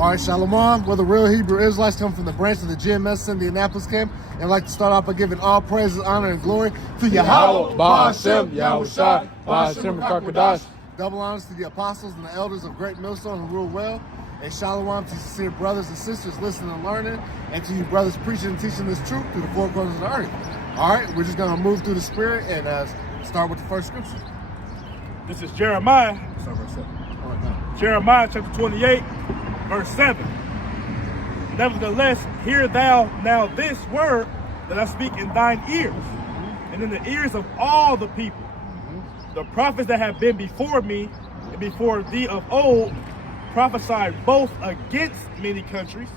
All right, Shalom. We're the real Hebrew Israelites come from the branch of the GMS Indianapolis camp. And I'd like to start off by giving all praises, honor, and glory to Yahweh, Ba'ashem, Yahushua, Ba'ashem, Karkadash. Double honors to the apostles and the elders of Great Millstone who rule well. And Shalom to sincere brothers and sisters listening and learning. And to you brothers preaching and teaching this truth through the four corners of the earth. All right, we're just going to move through the spirit and start with the first scripture. This is Jeremiah. Start verse 7. All right, now. Jeremiah chapter 28, verse 7. Nevertheless, hear thou now this word that I speak in thine ears, and in the ears of all the people. The prophets that have been before me and before thee of old prophesied both against many countries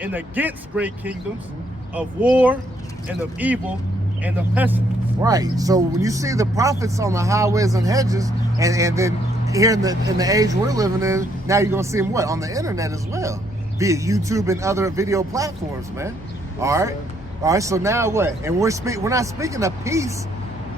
and against great kingdoms, of war and of evil and of pestilence. Right. So when you see the prophets on the highways and hedges, and then here in the age we're living in, now you're gonna see them what? On the internet as well, via YouTube and other video platforms, man. All right. All right. So now what? And we're not speaking of peace,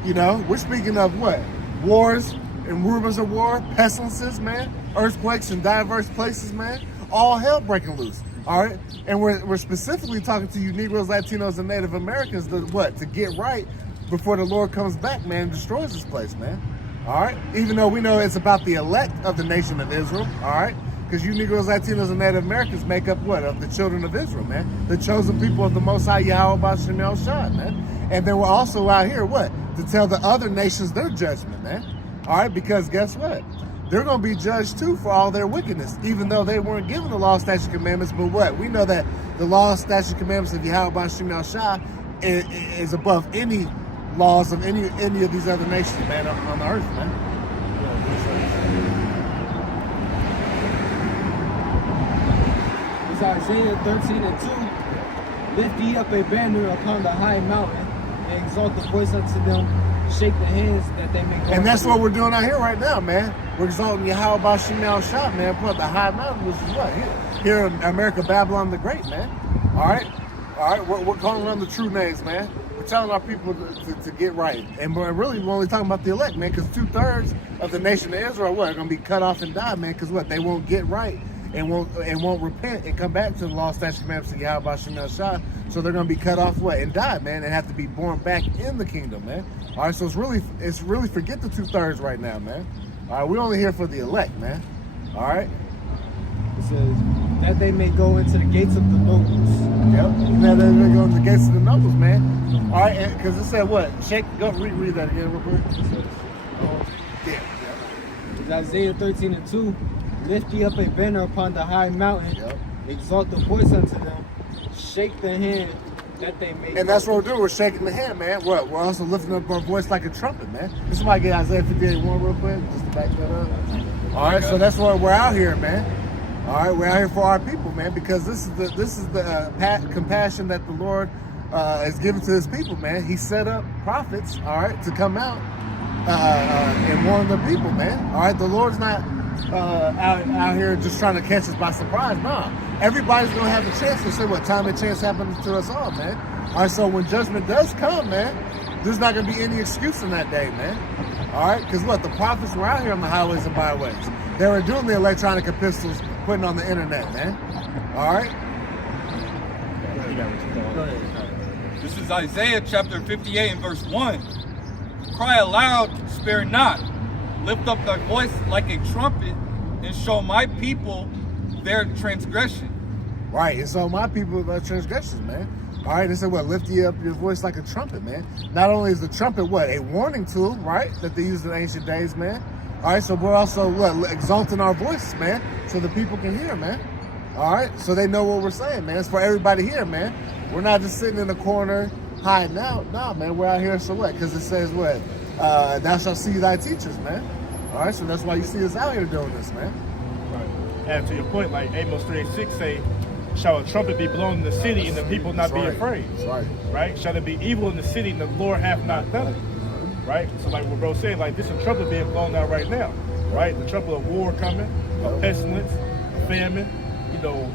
you know. We're speaking of what? Wars and rumors of war, pestilences, man, earthquakes in diverse places, man. All hell breaking loose. All right. And we're specifically talking to you Negroes, Latinos, and Native Americans to what? To get right before the Lord comes back, man, and destroys this place, man. All right. Even though we know it's about the elect of the nation of Israel. All right. Because you Negroes, Latinos, and Native Americans make up what? Of the children of Israel, man. The chosen people of the Most High Yahweh Ba'ashem Yahushua, man. And then we're also out here, what? To tell the other nations their judgment, man. All right. Because guess what? They're going to be judged too for all their wickedness, even though they weren't given the law, statute, commandments. But what? We know that the law, statute, commandments of Yahweh Ba'ashem Yahushua is above any laws of any of these other nations, man, on the earth, man. It's Isaiah 13 and 2. Lift ye up a banner upon the high mountain, and exalt the voice unto them. Shake the hands that they may go. And that's what we're doing out here right now, man. We're exalting Yahweh Ba'ashem Yahushua, man, put the high mountain, which is what? Here in America, Babylon the Great, man. All right? All right, we're calling on the true names, man. We're telling our people to get right. And we're only talking about the elect, man, because 2/3 of the nation of Israel, what, are going to be cut off and die, man, because what? They won't get right and won't repent and come back to the law, statute, commandments of Yahweh Ba'ashem Yahushua. So they're going to be cut off, what? And die, man, and have to be born back in the kingdom, man. All right, so it's really forget the 2/3 right now, man. All right, we're only here for the elect, man. All right. It says that they may go into the gates of the nobles. Yep. Now they may go into the gates of the nobles, man. All right, because it said what? Go read that again real quick. Yeah. It's Isaiah 13 and 2. Lift ye up a banner upon the high mountain. Yep. Exalt the voice unto them. Shake the hand that they may. And that's what we're doing. We're shaking the hand, man. What? We're also lifting up our voice like a trumpet, man. This is why I get Isaiah 58:1 real quick, just to back that up. All right, so that's why we're out here, man. All right, we're out here for our people, man, because this is the compassion that the Lord is giving to His people, man. He set up prophets, all right, to come out and warn the people, man. All right, the Lord's not out here just trying to catch us by surprise. Nah, everybody's gonna have a chance to say what time and chance happens to us all, man. All right, so when judgment does come, man, there's not gonna be any excuse in that day, man. All right, because what? The prophets were out here on the highways and byways. They were doing the electronic epistles, putting on the internet, man. All right. This is Isaiah chapter 58 and verse 1. Cry aloud, spare not. Lift up thy voice like a trumpet, and show my people their transgression. Right, and so my people are transgressions, man. All right, they said, what? Lift ye up your voice like a trumpet, man. Not only is the trumpet, what? A warning tool, right? That they used in ancient days, man. All right, so we're also, what? Exalting our voices, man, so the people can hear, man. All right, so they know what we're saying, man. It's for everybody here, man. We're not just sitting in the corner hiding out. Nah, man, we're out here, so what? Because it says, what? Thou shalt see thy teachers, man. All right, so that's why you see us out here doing this, man. Right. And to your point, like Amos 3:6 say, shall a trumpet be blown in the city and the people not be afraid? That's right. Right? Shall there be evil in the city and the Lord hath not done it? Right? So like what bro said, like this is a trumpet being blown out right now. Right? The trumpet of war coming, of pestilence, famine,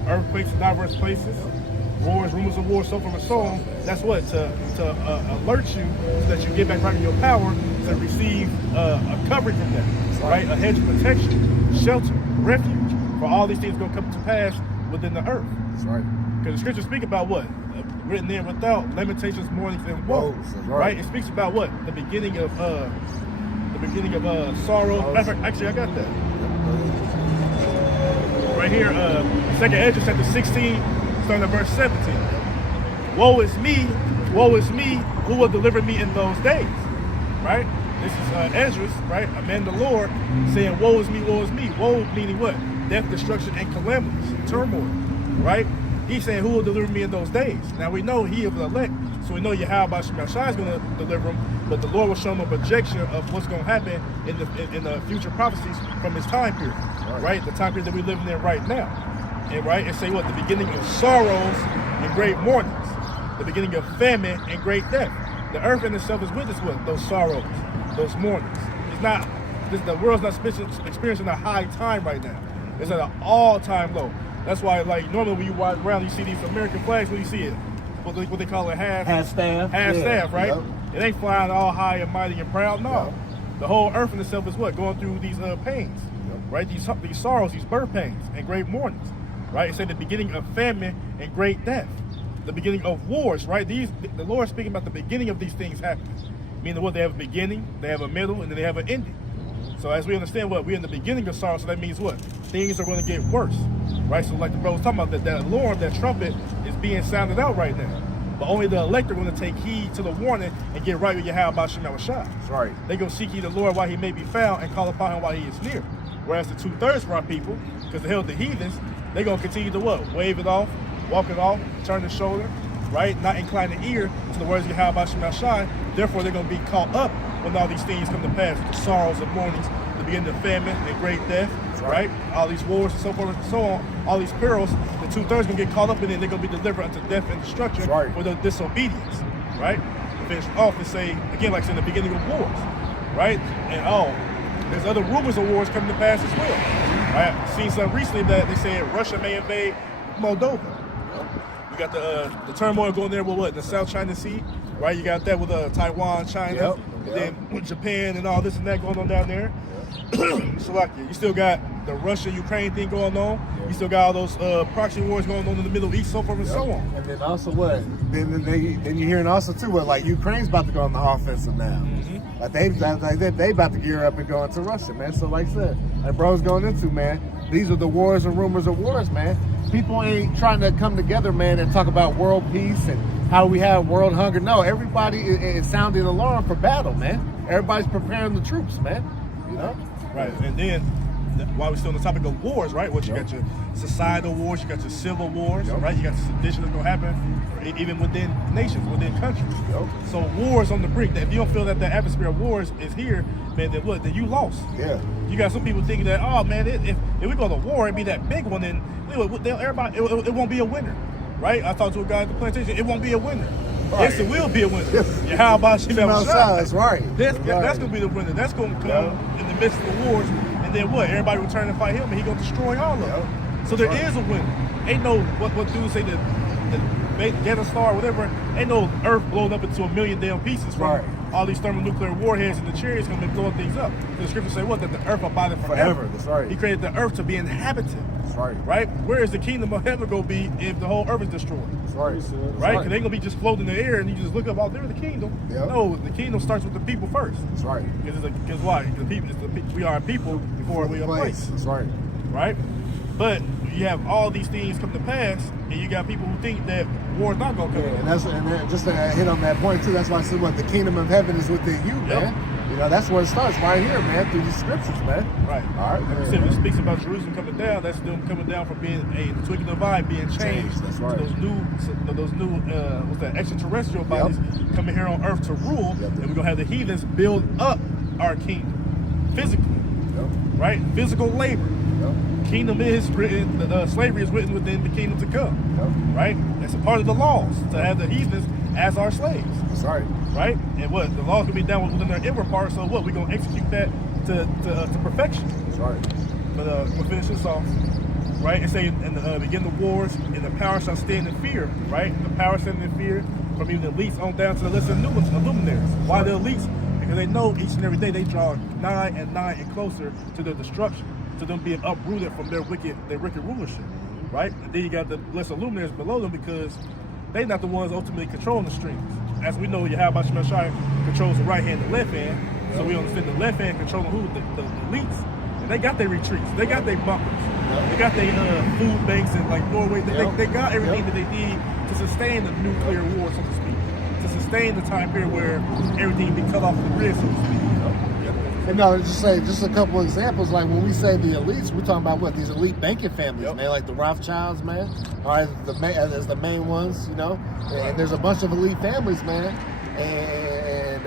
earthquakes in diverse places, wars, rumors of war, so forth and so on. That's what? To alert you so that you get back right in your power to receive a covering from that. Right? A hedge of protection, shelter, refuge. For all these things going to come to pass within the earth. That's right. Because the scriptures speak about what? Written there without lamentations, mournings, and woes. Right. It speaks about what? The beginning of sorrow. Actually, I got that. Right here, 2nd Ezra chapter 16, starting at verse 17. Woe is me, who will deliver me in those days? Right? This is Ezra, right? A man of the Lord saying, woe is me, woe is me. Woe meaning what? Death, destruction, and calamities, turmoil, right? He's saying, who will deliver me in those days? Now we know he of the elect, so we know Yahweh Shemashai is going to deliver him, but the Lord will show him a projection of what's going to happen in the future prophecies from his time period, right? The time period that we're living in right now. And right, and say what? The beginning of sorrows and great mournings, the beginning of famine and great death. The earth in itself is witness with those sorrows, those mournings. It's not, the world's not experiencing a high time right now. It's at an all-time low. That's why, like, normally when you walk around, you see these American flags. What do you see it? What they call it, half staff, right? Yep. It ain't flying all high and mighty and proud. No, Yep. The whole earth in itself is what? Going through these pains, right? These sorrows, these birth pains and great mournings, right? It said the beginning of famine and great death, the beginning of wars, right? The Lord is speaking about the beginning of these things happening. Meaning what? They have a beginning, they have a middle, and then they have an ending. So as we understand what, we're in the beginning of sorrow, so that means what? Things are going to get worse, right? So like the bro was talking about, that alarm, that trumpet is being sounded out right now. But only the elect are going to take heed to the warning and get right with Yahweh Shemashai. That's right. They go seek ye the Lord while he may be found and call upon him while he is near. Whereas the 2/3 of our people, because they held the heathens, they're going to continue to what? Wave it off, walk it off, turn the shoulder, right? Not incline the ear to the words of Yahweh Shemashai. Therefore, they're going to be caught up when all these things come to pass, the sorrows and mournings, the beginning of famine and great death, right? All these wars and so forth and so on, all these perils, the 2/3 going to get caught up in it, and they're going to be delivered unto death and destruction for their disobedience, right? To finish off and say, again, like I said, in the beginning of wars, right? And there's other rumors of wars coming to pass as well, right? I've seen some recently that they said Russia may invade Moldova. You got the turmoil going there with what? The South China Sea, right? You got that with Taiwan, China, and then with Japan and all this and that going on down there. You still got the Russia-Ukraine thing going on. You still got all those proxy wars going on in the Middle East, so forth and so on. And then also what? Then you're hearing also too what? Like Ukraine's about to go on the offensive now. Like they about to gear up and go into Russia, man. So like I said, like bro's going into, man, these are the wars and rumors of wars, man. People ain't trying to come together, man, and talk about world peace and how we have world hunger. No, everybody is sounding the alarm for battle, man. Everybody's preparing the troops, man. You know? Right, and then while we're still on the topic of wars, right? What you got your societal wars, you got your civil wars, right? You got the sedition that's gonna happen even within nations, within countries. So wars on the brink. If you don't feel that the atmosphere of wars is here, man, then what? Then you lost. Yeah. You got some people thinking that, oh man, if we go to war, it'd be that big one, then everybody, it won't be a winner, right? I talked to a guy at the plantation. It won't be a winner. Right. Yes, it will be a winner. Yeah, how about Shemashai? That's right. That's going to be the winner. That's going to come in the midst of the wars, and then what? Everybody will turn and fight him, and he's going to destroy all of them. So there is a winner. Ain't no, what dudes say, the Ghetto Star or whatever, ain't no earth blown up into a million damn pieces from all these thermonuclear warheads, and the chariots going to be blowing things up. The scriptures say what? That the earth abideth forever. That's right. He created the earth to be inhabited. That's right. Right? Where is the kingdom of heaven going to be if the whole earth is destroyed? That's right. Right? Because they ain't going to be just floating in the air and you just look up, oh, there's the kingdom. Yep. No, the kingdom starts with the people first. That's right. Because why? We are a people before we are a place. That's right. Right? But you have all these things come to pass, and you got people who think that war is not going to come. And just to hit on that point too, that's why I said what the kingdom of heaven is within you, man. You know, that's where it starts, right here, man, through these scriptures, man. Right. All right. Like you said, when it speaks about Jerusalem coming down, that's them coming down from being a twinkling of eye, being changed. That's right. To those new what's that, extraterrestrial bodies coming here on earth to rule, and we're gonna have the heathens build up our kingdom physically. Right? Physical labor. Kingdom is written, slavery is written within the kingdom to come. Right? That's a part of the laws to have the heathens as our slaves. That's right. Right? And what? The laws can be done within their inward part, so what? We're going to execute that to perfection. That's right. But we'll finish this off. Right? It say in the begin the wars, and the power shall stand in fear. Right? The power standing in fear from even the elites on down to the lesser luminaries. Why the elites? Because they know each and every day they draw nigh and closer to their destruction, to them being uprooted from their wicked rulership. right? And then you got the lesser luminaries below them because they're not the ones ultimately controlling the streams. As we know, Yahweh Shai controls the right hand and left hand. So we understand the left hand controlling who? The elites. And they got their retreats. They got their bunkers. They got their food banks and like Norway. They got everything that they need to sustain the nuclear war, so to speak. To sustain the time period where everything be cut off the grid, so to speak. And no, just a couple of examples. Like when we say the elites, we're talking about what, these elite banking families, man, like the Rothschilds, man. All right, as the main ones, you know. And there's a bunch of elite families, man. And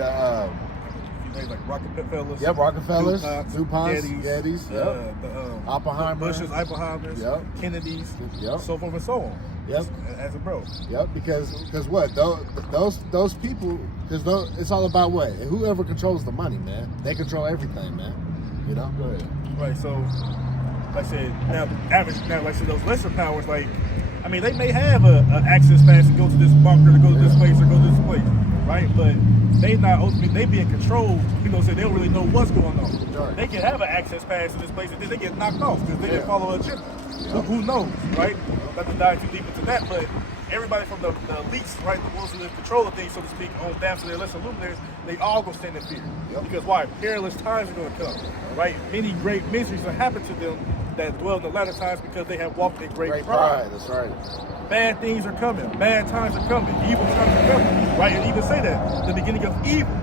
like Rockefellers. Yep, Rockefellers, DuPonts, Gettys, the Oppenheimer, Bushes, Oppenheimers, Kennedys, so forth and so on. Yep. As a bro. Yep, because what those people, because it's all about what, and whoever controls the money, man. They control everything, man. You know. Go ahead. Right. So, like I said, like I said, those lesser powers, like, I mean, they may have a access pass to go to this bunker, to go to this place, or go to this place, right? But they not ultimately, they be in control. You know, so they don't really know what's going on. Right. They can have an access pass to this place, and then they get knocked off because they didn't follow an agenda. Who knows, right? Not to dive too deep into that, but everybody from the elites, right, the ones who in control of things, so to speak, on down to their lesser luminaries, they all gonna stand in fear. Because why? Perilous times are gonna come, right? Many great miseries will happen to them that dwell in the latter times because they have walked in great pride. That's right. Bad things are coming. Bad times are coming. Evil times are coming, right? And even say that the beginning of evils,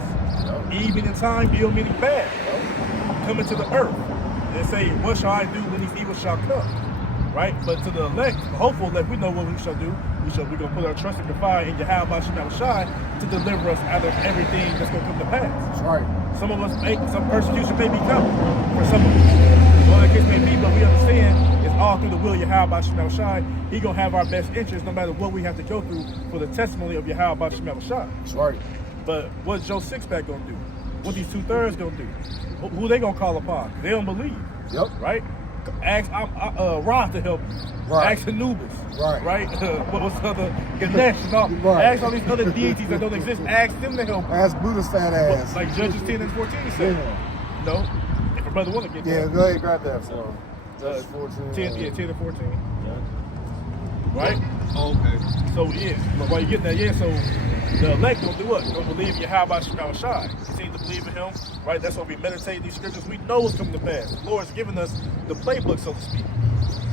even in time, ill meaning bad, coming to the earth, and say, "What shall I do when these evils shall come?" Right? But to the elect, the hopeful elect, we know what we shall do. We're going to put our trust and confide in Yahweh Shai to deliver us out of everything that's going to come to pass. That's right. Some of us, some persecution may be coming for some of us. Well, that case may be, but we understand it's all through the will of Yahweh Shai. He going to have our best interest no matter what we have to go through for the testimony of Yahweh Shai. That's right. But what's Joe Sixpack going to do? What these 2/3 going to do? Who they going to call upon? They don't believe. Yep. Right? Ask Ra to help. Right. Ask Anubis. Right. What's the other? Ganesh. And all. Right. Ask all these other deities that don't exist. Ask them to help. Ask Buddha's fat ass. Like Judges 10 and 14 said. Yeah. No. If a brother want to get Yeah, that. go ahead, grab that for him. Judges 14. 10 and 14. Right? Okay. So but while you getting that, so the elect don't do what? Don't believe in Yahweh Shai. Continue to believe in Him, right? That's why we meditate these scriptures. We know what's coming to pass. The Lord's given us the playbook, so to speak.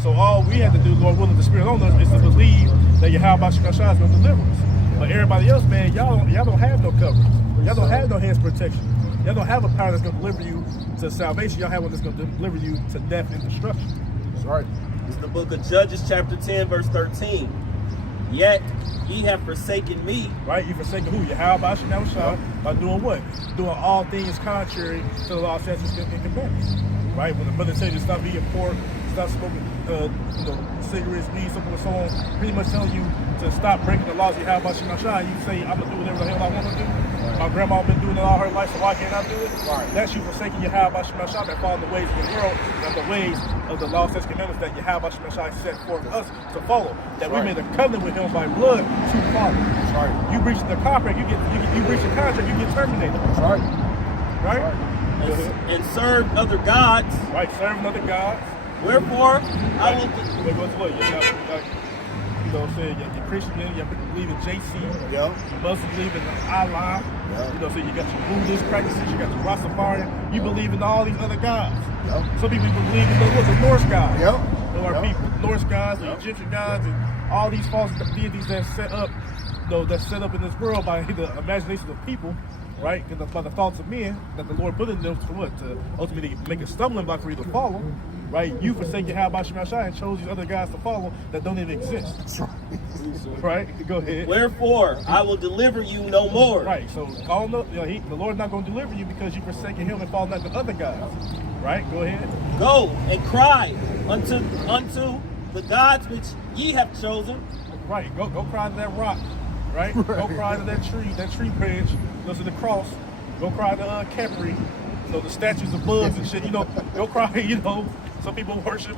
So all we have to do, Lord willing, the Spirit on us, is to believe that Yahweh Shai is going to deliver us. But everybody else, man, y'all don't have no coverage. Y'all don't have no hands protection. Y'all don't have a power that's going to deliver you to salvation. Y'all have one that's going to deliver you to death and destruction. That's right. It's the book of Judges, chapter 10, verse 13. Yet ye have forsaken me. Right? You forsaken who? Yahweh Shai by doing what? Doing all things contrary to the law, statutes, and commandments. Right? When the brother says to stop eating pork, stop smoking cigarettes, weed, so forth and so on, pretty much telling you to stop breaking the laws of Yahweh Shai. You say, I'm going to do whatever the hell I want to do. My grandma been doing it all her life, so why can't I do it? Right. That's you forsaking Yahweh Shai and following the ways of the world and the ways of the law, statutes, commandments that Yahweh Shai set forth us to follow. That we made a covenant with Him by blood to follow. That's right. You breach the contract, you breach the contract, you get terminated. That's right. Right? And serve other gods. Right, serving other gods. Wherefore, I will. Wait, look, you know what I'm saying? You're Christian, you believe in JC. Yep. You Muslim believe in Allah. Yep. You know, so you got your Buddhist practices, you got your Rastafarian. You believe in all these other gods. Yep. Some people believe in the Norse gods. Yep. There are Yep. people, Norse gods, the Egyptian gods, and all these false deities that's set up, that's set up in this world by the imagination of people, right? By the thoughts of men that the Lord put in them for what? To ultimately make a stumbling block for you to follow, right? You forsake Yahweh Shai and chose these other guys to follow that don't even exist. That's right. Right? Go ahead. Wherefore, I will deliver you no more. Right. So call him, the Lord's not going to deliver you because you forsaken Him and fallen after other guys. Right? Go ahead. Go and cry unto the gods which ye have chosen. Right. Go cry to that rock. Right? Go cry to that tree branch. Go to the cross. Go cry to Capri. The statues of bugs and shit. Go cry. Some people worship.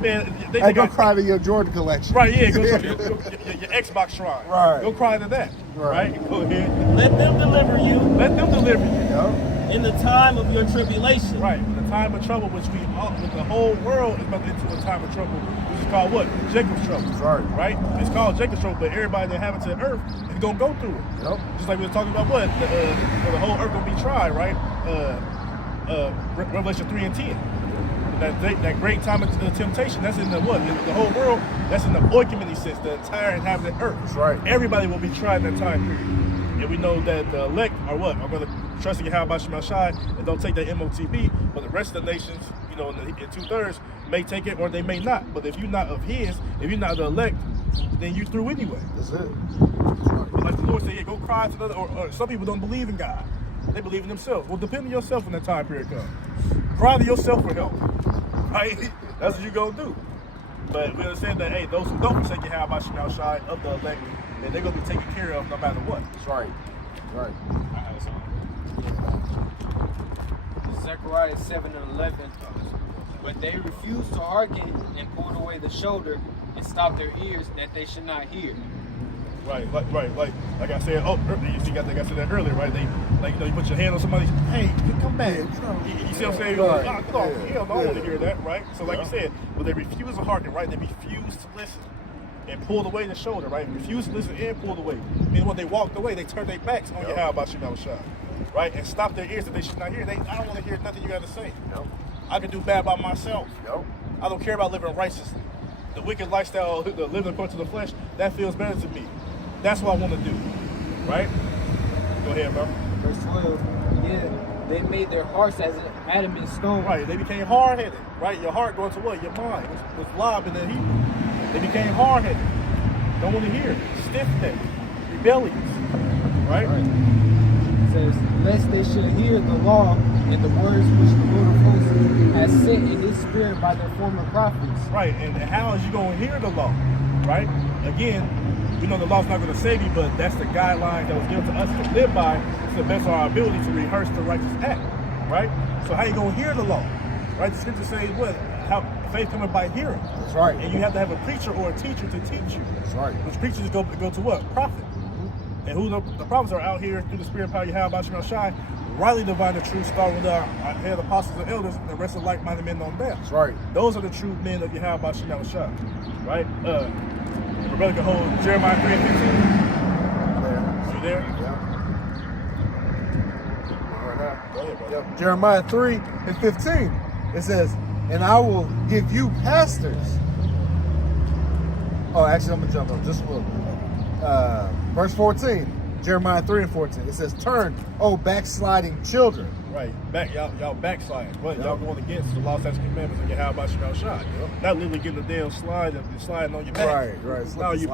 Man, Hey, go cry to your Jordan collection. Right? Yeah. Go to your Xbox shrine. Right. Go cry to that. Right. Go ahead. Let them deliver you Let them deliver you. Yep. in the time of your tribulation. Right. In the time of trouble, which with the whole world is about to enter a time of trouble, which is called what? Jacob's trouble. Right? It's called Jacob's trouble, but everybody that inhabits the earth is gonna go through it. Yep. Just like we were talking about what? The whole earth gonna be tried, right? Revelation 3 and 10. That great time of temptation, that's in the what? In the whole world, that's in the oikoumene sense, the entire inhabited earth. That's right. Everybody will be tried in that time period. And we know that the elect are what? Are going to trust in Yahweh Shem Shai and don't take that MOTB, but the rest of the nations, you know, in 2/3 may take it or they may not. But if you're not of his, if you're not the elect, then you through anyway. That's it. But like the Lord said, yeah, go cry to another, or some people don't believe in God. They believe in themselves. Well, depend on yourself when that time period comes. Cry to yourself for help. Right? That's what you're going to do. But we understand that, hey, those who don't forsake Yahweh Shem Shai of the elect, then they're going to be taken care of no matter what. That's right. Right. Zechariah 7 and 11. But they refused to hearken and pulled away the shoulder and stopped their ears that they should not hear. Right. Like I said, you see, like I said that earlier, right? They, like, you know, you put your hand on somebody, hey, come back. You see what I'm saying? Right. Like, oh, hell, no, I don't want to hear that, right? So like you said, well, they refuse to hearken, right? They refuse to listen and pulled away the shoulder, right? Refused to listen and pulled away. Meaning when they walked away, they turned their backs on Yahweh Shem Shai, right? And stopped their ears that they should not hear. I don't want to hear nothing you got to say. Yep. I can do bad by myself. Yep. I don't care about living righteously. The wicked lifestyle, the living according to the flesh, that feels better to me. That's what I want to do, right? Go ahead, bro. Verse 12. Yeah, they made their hearts as an adamant stone. Right, they became hard-headed, right? Your heart going to what? Your mind was lob in the heat. They became hard-headed. Don't want to hear it. Stiff-necked, rebellious, right? It says, lest they should hear the law and the words which the Lord of hosts has sent in his spirit by their former prophets. Right, and how is you going to hear the law, right? Again, we know the law's not going to save you, but that's the guideline that was given to us to live by to the best of our ability to rehearse the righteous act, right? So how you going to hear the law, right? The scripture says what? How faith cometh by hearing. That's right. And you have to have a preacher or a teacher to teach you. That's right. Which preachers go to what? Prophet. And who the prophets are out here through the spirit of power Yahweh Shem Shai, rightly dividing the truth, starting with our head apostles and elders, and the rest of like-minded men on down. That's right. Those are the true men of Yahweh Shem Shai, right? If a brother can hold Jeremiah 3 and 15. You there? Yeah. Go ahead, brother. Yep. Jeremiah 3 and 15. It says, and I will give you pastors. Oh, actually, I'm going to jump up just a little bit. Verse 14. Jeremiah 3 and 14. It says, turn, O backsliding children. Right, y'all backsliding. What? Y'all going against the law, statutes, and commandments of Yahweh Shem Shai. Not literally getting the damn slide and sliding on your back. Right. No, you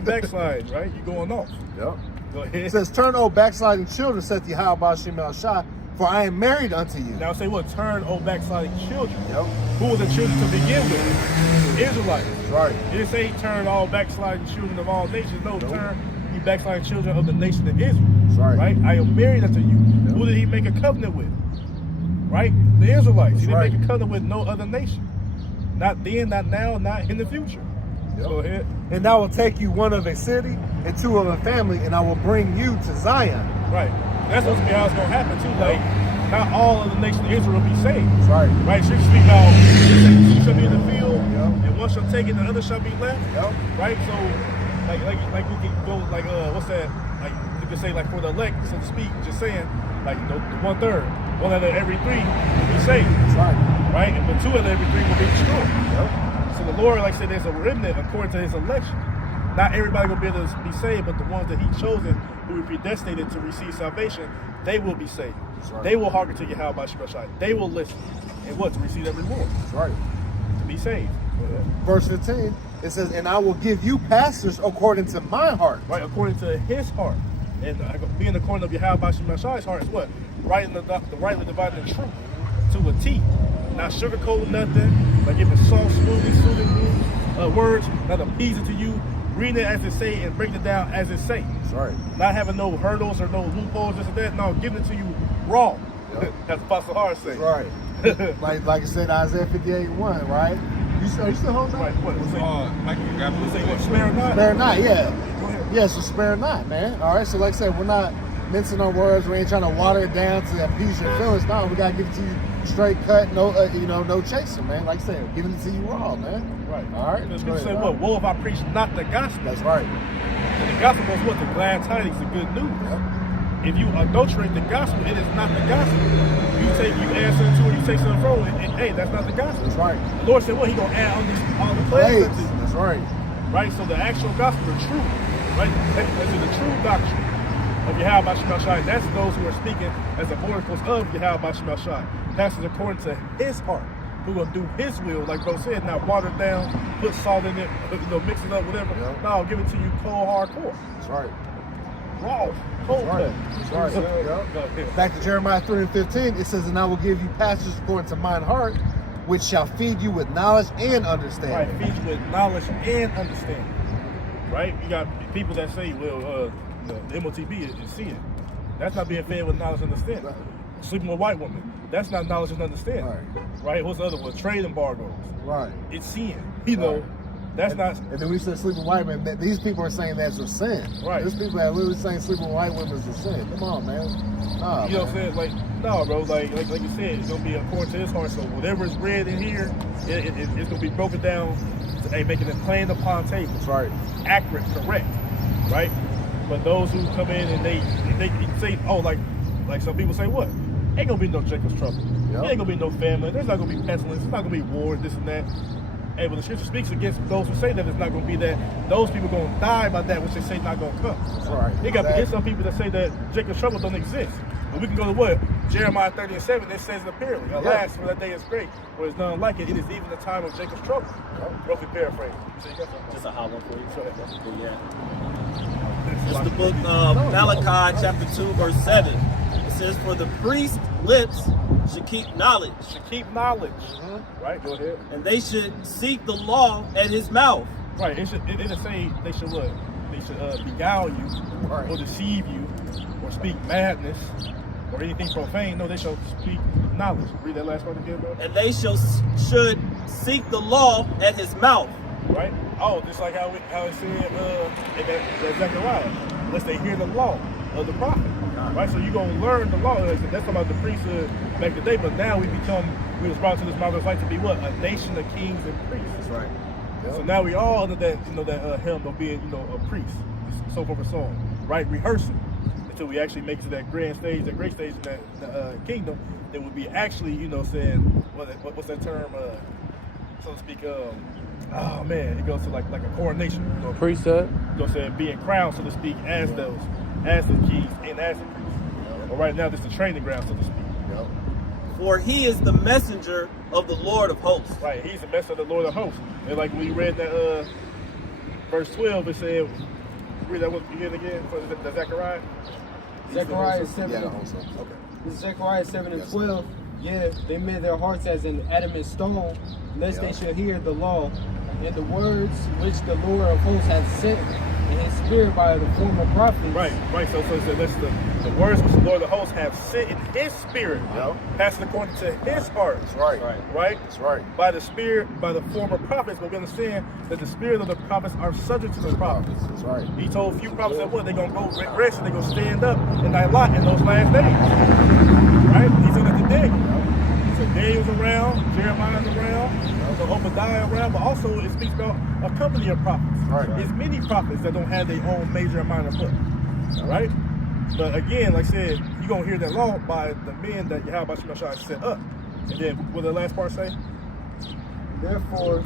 backsliding, right? You going off. Yep. Go ahead. It says, turn, O backsliding children, saith Yahweh Shem Shai, for I am married unto you. Now say what? Turn, O backsliding children. Yep. Who were the children to begin with? Israelites. Right. It didn't say turn all backsliding children of all nations. No, turn you backsliding children of the nation of Israel. Right. I am married unto you. Yep. Who did he make a covenant with? Right? The Israelites. He didn't right. make a covenant with no other nation. Not then, not now, not in the future. Yep. Go ahead. And I will take you one of a city and two of a family, and I will bring you to Zion. Right. That's supposed to be how it's going to happen too. Like, not all of the nation of Israel will be saved. Right. Right? Scripture speak how two shall be in the field, and one shall take it, and the other shall be left. Yep. Right? So, like we can go, like, what's that? Like, you can say, like, for the elect, so to speak, just saying, like, the 1/3, one out of every three will be saved. That's right. Right? And but two out of every three will be destroyed. Yep. So the Lord, like I said, there's a remnant according to his election. Not everybody will be able to be saved, but the ones that he chosen, who he predestinated to receive salvation, they will be saved. Right. They will hearken to Yahweh Shem Shai. They will listen. And what? To receive that reward. That's right. To be saved. Verse 15, it says, and I will give you pastors according to my heart. Right, according to his heart. And being according to Yahweh Shem Shai's heart is what? Rightly dividing the truth to a T. Not sugarcoating nothing, like giving soft, soothing words, not appeasing to you, reading it as it say and breaking it down as it say. That's right. Not having no hurdles or no loopholes, this and that. No, giving it to you raw. Yep. That's Apostle Hart say. Right. like it said, Isaiah 58:1, right? Are you still holding on? Right, what? Michael, grab Say what? Spare not? Spare not, yeah. Go ahead. Yeah, so spare not, man. All right, so like I said, we're not mincing our words. We ain't trying to water it down to appease your feelings. No, we gotta give it to you straight cut, no, no chaser, man. Like I said, giving it to you raw, man. Right. All right. Because people say, what? Woe if I preach not the gospel. That's right. And the gospel is what? The glad tidings, the good news. Yep. If you adulterate the gospel, it is not the gospel. You add something to it, you say something from it, and hey, that's not the gospel. That's right. The Lord said, well, He gonna add all the plagues. That's right. Right? So the actual gospel, the truth, right? That's the true doctrine of Yahweh Shema Shai. That's those who are speaking as the oracles of Yahweh Shema Shai. Pastors according to His heart, who gonna do His will, like bro said, not water it down, put salt in it, mix it up, whatever. Yep. No, give it to you cold, hardcore. That's right. Raw, cold. That's right. Back to Jeremiah 3:15, it says, "And I will give you pastors according to mine heart, which shall feed you with knowledge and understanding." Right, feed you with knowledge and understanding. Right? You got people that say, well, the MOTB is sin. That's not being fed with knowledge and understanding. Right. Sleeping with white women, that's not knowledge and understanding. Right? What's the other one? Trade embargoes. Right. It's sin. You know, that's not. And then we said sleeping with white women. These people are saying that's a sin. Right. There's people that are literally saying sleeping with white women is a sin. Come on, man. Nah, you know what I'm saying? Like, no, bro. Like you said, it's gonna be according to His heart. So whatever is read in here, it's gonna be broken down to making it plain upon table. That's right. accurate, correct, right? But those who come in and they say, oh, like some people say, what? Ain't gonna be no Jacob's trouble. Yep. Ain't gonna be no famine. There's not gonna be pestilence. There's not gonna be war, this and that. Hey, but the scripture speaks against those who say that it's not gonna be that. Those people gonna die by that which they say not gonna come. That's right. You got to get some people that say that Jacob's trouble don't exist. But we can go to what? Jeremiah 30:7, it says it apparently. Alas, for that day is great, for there's none like it. It is even the time of Jacob's trouble. Roughly paraphrase. So you got something? Just a hollow for you. Go ahead, bro. Yeah. It's the book of Malachi, chapter 2, verse 7. It says, "For the priest's lips should keep knowledge." Should keep knowledge. Right, go ahead. "And they should seek the law at his mouth." Right, it didn't say they should what? They should beguile you, or deceive you, or speak madness, or anything profane. No, they shall speak knowledge. Read that last part again, bro. "And they should seek the law at his mouth." Right? Oh, just like how it said in that Zechariah. Unless they hear the law of the prophet. Right? So you're going to learn the law. That's about the priesthood back in the day, but now we was brought to this marvelous light to be what? A nation of kings and priests. That's right. Yep. So now we all under that, that hymn of being, a priest, so forth and so on. Right? Rehearsing until we actually make it to that grand stage, that great stage in that kingdom, that would be actually, saying, what's that term, so to speak, oh man, it goes to like a coronation. Priesthood. It goes to being crowned, so to speak, as the kings and as the priests. But right now, this is the training ground, so to speak. "For he is the messenger of the Lord of hosts." Right, he's the messenger of the Lord of hosts. And like we read that verse 12, it said, read that again for the Zechariah. Zechariah 7. Yeah, also. Okay. This is Zechariah 7 and 12. Yeah, they made their hearts as an adamant stone, lest they should hear the law, and the words which the Lord of hosts hath sent in his spirit by the former prophets. Right. So it said, listen, the words which the Lord of hosts have sent in his spirit, passing according to his heart. That's right. Right? That's right. By the spirit, by the former prophets, but we understand that the spirit of the prophets are subject to the prophets. That's right. He told a few prophets that what? They're going to go rest and they're going to stand up in thy lot in those last days. Right? He said that to Daniel. So Daniel's around, Jeremiah's around, so Obadiah around, but also it speaks about a company of prophets. Right. There's many prophets that don't have their own major and minor book. Right? But again, like I said, you're going to hear that law by the men that Yahweh Shema Shai set up. And then what did the last part say? Therefore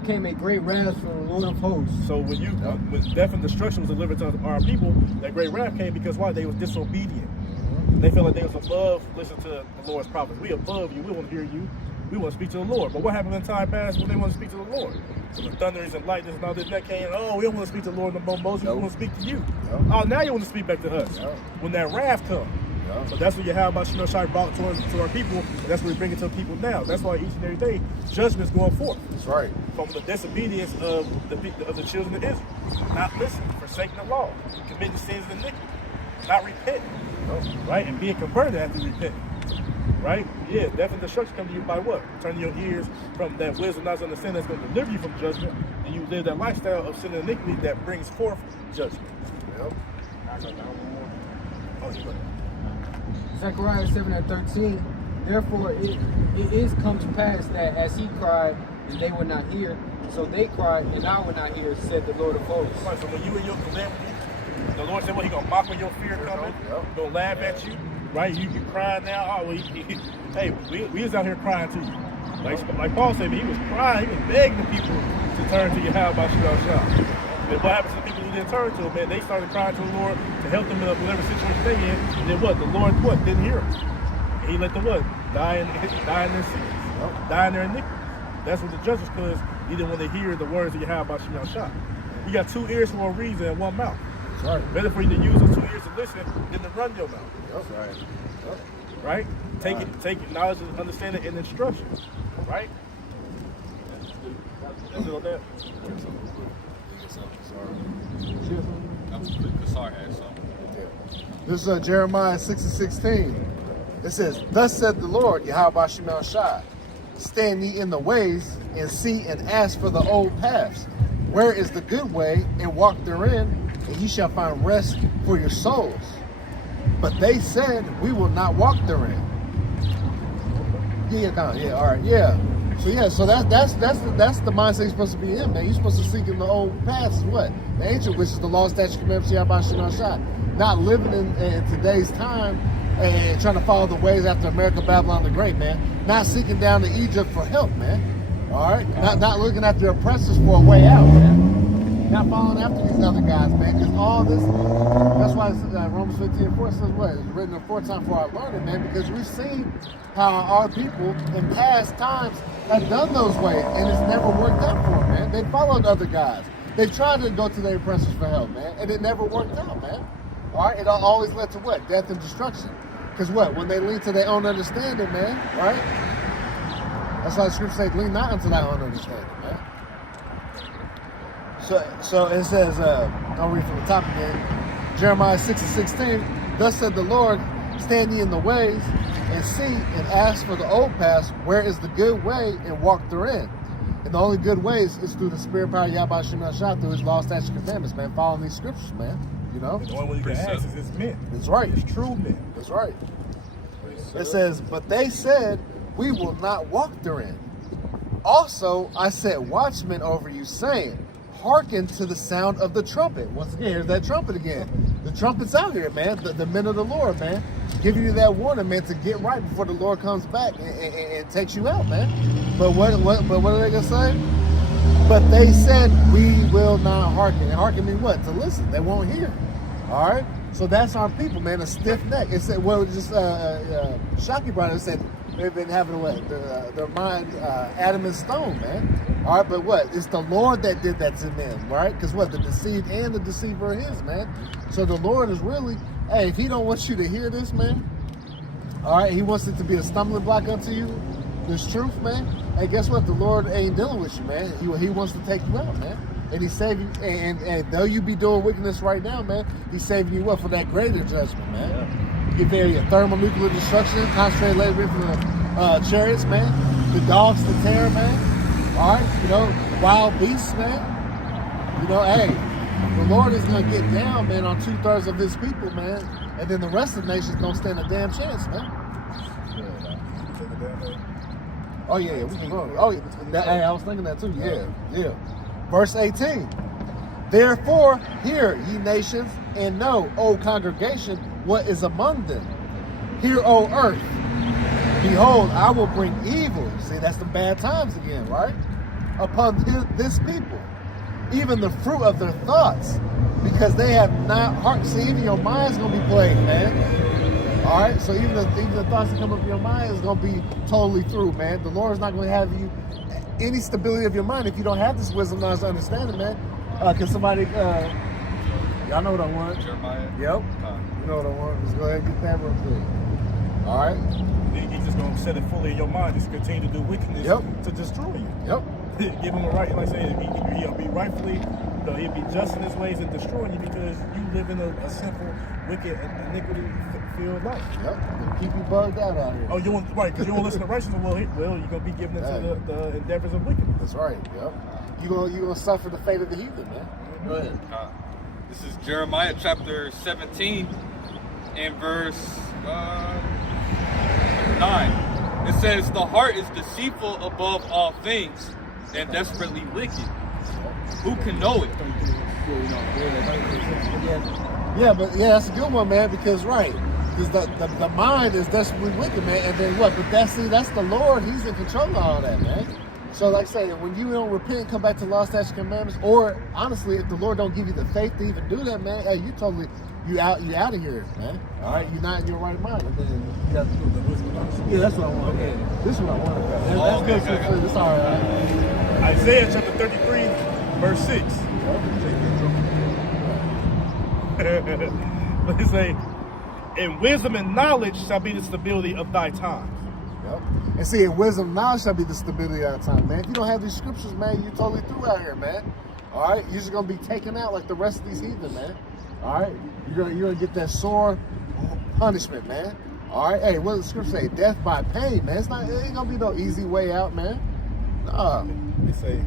came a great wrath from the Lord of hosts. So when death and destruction was delivered to our people, that great wrath came because why? They was disobedient. They felt like they was above, listen to the Lord's prophets. We above you, we want to hear you, we want to speak to the Lord. But what happened in time past when they want to speak to the Lord? So the thunderings and lightnings and all this that came, oh, we don't want to speak to the Lord no more, Moses, we want to speak to you. Oh, now you want to speak back to us. When that wrath comes. So that's what Yahweh Shema Shai brought to our people, and that's what we bring it to the people now. That's why each and every day, judgment's going forth. That's right. From the disobedience of the children of Israel. Not listening, forsaking the law, committing sins and iniquity, not repenting. Right? And being converted after repenting. Right? Yeah, death and destruction come to you by what? Turning your ears from that wisdom, knowledge, and understanding that's going to deliver you from judgment, and you live that lifestyle of sin and iniquity that brings forth judgment. Oh, you go. Zechariah 7:13. Therefore it is come to pass that as he cried and they would not hear, so they cried and I would not hear, said the Lord of hosts. Right, so when you in your calamity, the Lord said, well, he gonna mock when your fear coming, he gonna laugh at you, right? You crying now. Oh, hey, we was out here crying too. Like Paul said, he was crying, he was begging the people to turn to Yahweh Shah. And what happens to the people who didn't turn to him, man? They started crying to the Lord to help them in whatever situation they in, and then what? The Lord didn't hear them. And he let them die in their sins, die in their iniquities. That's what the judges, because he didn't want to hear the words of Yahweh Shah. You got 2 ears for a reason and 1 mouth. That's right. Better for you to use those 2 ears to listen than to run your mouth. That's right. Yep. Right? Take it knowledge and understanding and instruction. Right? That's it on that. Kassar had something. This is Jeremiah 6:16. It says, "Thus said the Lord, Yahweh Shah, stand ye in the ways, and see and ask for the old paths. Where is the good way, and walk therein, and ye shall find rest for your souls. But they said, we will not walk therein." All right. So that's the mindset you're supposed to be in, man. You're supposed to seek in the old paths. What? The ancient, which is the law, statute, commandments, Yahweh Shah. Not living in today's time and trying to follow the ways after America, Babylon the Great, man. Not seeking down to Egypt for help, man. All right? Not looking at their oppressors for a way out, man. Not following after these other guys, man. Because all this, that's why Romans 15:4 says what? It's written aforetime for our learning, man. Because we've seen how our people in past times have done those ways, and it's never worked out for them, man. They followed other guys. They tried to go to their oppressors for help, man, and it never worked out, man. All right? It always led to what? Death and destruction. Because what? When they lean to their own understanding, man, right? That's why the scripture says, lean not unto thy own understanding, man. So it says, I'll read from the top again. Jeremiah 6:16, "Thus said the Lord, stand ye in the ways, and see and ask for the old paths, where is the good way, and walk therein." And the only good ways is through the spirit power of Yahweh Shah, through his law, statutes, and commandments, man. Following these scriptures, man. You know? The only way you can ask is it's men. That's right. It's true men. That's right. It says, "But they said, we will not walk therein. Also, I set watchmen over you, saying, hearken to the sound of the trumpet." Once again, here's that trumpet again. The trumpet's out here, man. The men of the Lord, man. Giving you that warning, man, to get right before the Lord comes back and takes you out, man. But what are they going to say? "But they said, we will not hearken." And hearken means what? To listen. They won't hear. All right? So that's our people, man. A stiff neck. It said, well, just Shaki brought it, said they've been having what? Their mind adamant stone, man. All right, but what? It's the Lord that did that to them, right? Because what? The deceived and the deceiver are his, man. So the Lord is really, hey, if he don't want you to hear this, man, all right, he wants it to be a stumbling block unto you, this truth, man. Hey, guess what? The Lord ain't dealing with you, man. He wants to take you out, man. And he's saving you, and though you be doing wickedness right now, man, he's saving you up for that greater judgment, man. Yeah. You get there, thermonuclear destruction, concentrated labor from the chariots, man. The dogs to terror, man. All right, wild beasts, man. Hey, the Lord is going to get down, man, on 2/3 of his people, man. And then the rest of the nations don't stand a damn chance, man. Oh, yeah, we can go. Oh, yeah. Hey, I was thinking that too. Yeah. Verse 18. "Therefore, hear, ye nations, and know, O congregation, what is among them. Hear, O earth. Behold, I will bring evil." See, that's the bad times again, right? "Upon this people, even the fruit of their thoughts, because they have not heart." See, even your mind's going to be plagued, man. All right? So even the thoughts that come up in your mind is going to be totally through, man. The Lord's not going to have you any stability of your mind if you don't have this wisdom, knowledge, and understanding, man. Can somebody, y'all know what I want? Jeremiah? Yep. You know what I want? Let's go ahead and get that real quick. All right? He's just going to set it fully in your mind. Just continue to do wickedness to destroy you. Yep. Give him a right, like I said, he'll be rightfully, he'll be just in his ways and destroying you because you live in a simple, wicked, iniquity-filled life. Yep. It'll keep you bugged out here. Oh, because you won't listen to righteousness. Well, you're going to be given into the endeavors of wickedness. That's right. Yep. You're gonna suffer the fate of the heathen, man. Go ahead. This is Jeremiah chapter 17 and verse 9. It says, the heart is deceitful above all things and desperately wicked. Who can know it? Yeah, but yeah, that's a good one, man. Because because the mind is desperately wicked, man. And then what? But that's the Lord. He's in control of all that, man. So, like I say, when you don't repent and come back to the law, statutes, commandments, or honestly, if the Lord don't give you the faith to even do that, man, hey, you out of here, man. All right, you're not in your right mind. And then you have to do the wisdom. Yeah, that's what I want. Okay. This is what I want. That's good. Okay. That's all right. Isaiah chapter 33, verse 6. What does it say? In wisdom and knowledge shall be the stability of thy times. Yep. And see, in wisdom, knowledge shall be the stability of our time, man. If you don't have these scriptures, man, you're totally through out here, man. All right, you're just gonna be taken out like the rest of these heathen, man. All right, you're gonna get that sore punishment, man. All right, hey, what does the scripture say? Death by pain, man. It ain't gonna be no easy way out, man. Nah. They say,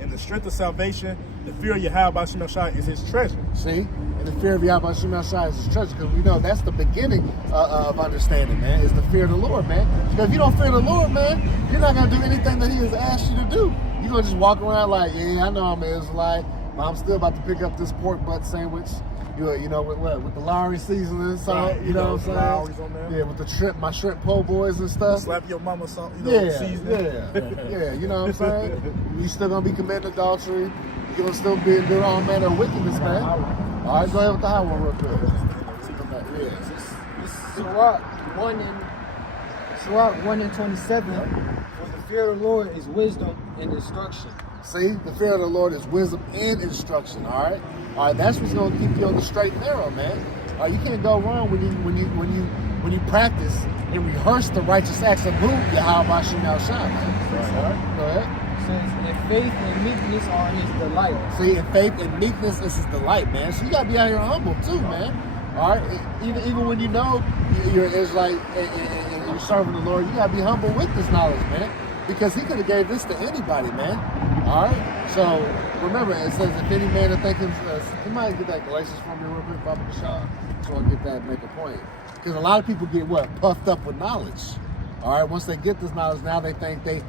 in the strength of salvation, the fear of Yahweh Shai is his treasure. See? And the fear of Yahweh Shai is his treasure, because we know that's the beginning of understanding, man, is the fear of the Lord, man. Because if you don't fear the Lord, man, you're not going to do anything that he has asked you to do. You're going to just walk around like, yeah, I know I'm an Israelite, but I'm still about to pick up this pork butt sandwich, you know, with the Lowry seasoning, salt, right, you know what I'm saying? Lowry's on there. Yeah, with my shrimp po' boys and stuff. Slap your mama salt, seasoning. Yeah, you know what I'm saying? You still going to be committing adultery. You're going to still be doing all manner of wickedness, man. All right, go ahead with the high one real quick. Sirach 1 and 27. For the fear of the Lord is wisdom and instruction. See, the fear of the Lord is wisdom and instruction. All right, that's what's going to keep you on the straight and narrow, man. You can't go wrong when you practice and rehearse the righteous acts of who Yahweh Shai, man. All right, go ahead. Says, and faith and meekness are his delight. See, in faith and meekness is his delight, man. So you gotta be out here humble too, man. All right, even when you know you're Israelite and you're serving the Lord, you gotta be humble with this knowledge, man, because he could have gave this to anybody, man. All right. So remember, it says if any man that think you might get that Galatians for me real quick, Baba Kashah. Just want to get that, make a point, because a lot of people get puffed up with knowledge. All right, once they get this knowledge, now they think they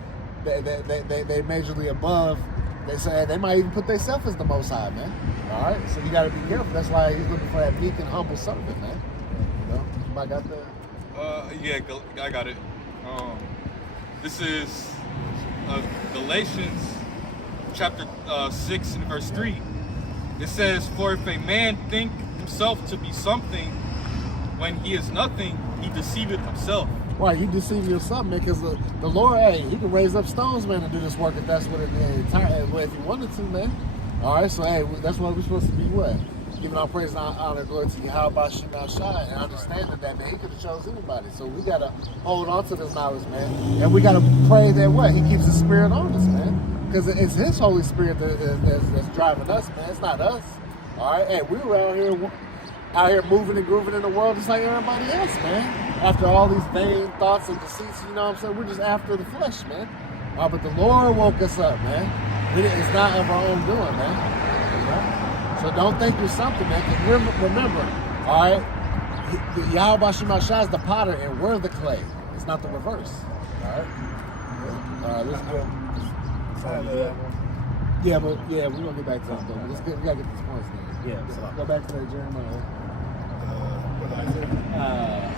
majorly above. They say they might even put themselves as the Most High, man. All right, so you got to be careful. That's why he's looking for that meek and humble servant, man. You know, I got that. Yeah, I got it. This is Galatians chapter 6 and verse 3. It says, "For if a man think himself to be something when he is nothing, he deceiveth himself." Right, you deceive yourself, man, because the Lord, hey, he can raise up stones, man, to do this work if that's what if he wanted to, man. All right, so hey, that's what we're supposed to be. What? Giving our praise and honor, glory to Yahweh Shai, and understanding that, man, he could have chose anybody. So we got to hold on to this knowledge, man. And we got to pray that what? He keeps his spirit on us, man. Because it's his Holy Spirit that's driving us, man. It's not us. All right, hey, we were out here moving and grooving in the world just like everybody else, man. After all these vain thoughts and deceits, you know what I'm saying? We're just after the flesh, man. But the Lord woke us up, man. It's not of our own doing, man. You know? So don't think you're something, man. Because remember, all right, Yahweh Shai is the potter and we're the clay. It's not the reverse. All right? Let's go. Yeah, we're going to get back to that, though. We got to get these points down. Yeah, so Go back to that Jeremiah.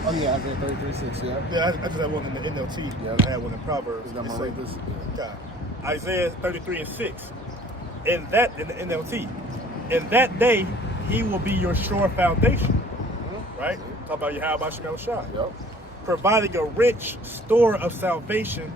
Isaiah 33:6, yeah. Yeah, I just had one in the NLT. Yeah. I had one in Proverbs. Is that my read this? God. Isaiah 33:6. In the NLT, in that day, he will be your sure foundation. Right? Talk about Yahweh Shai. Yep. Providing a rich store of salvation,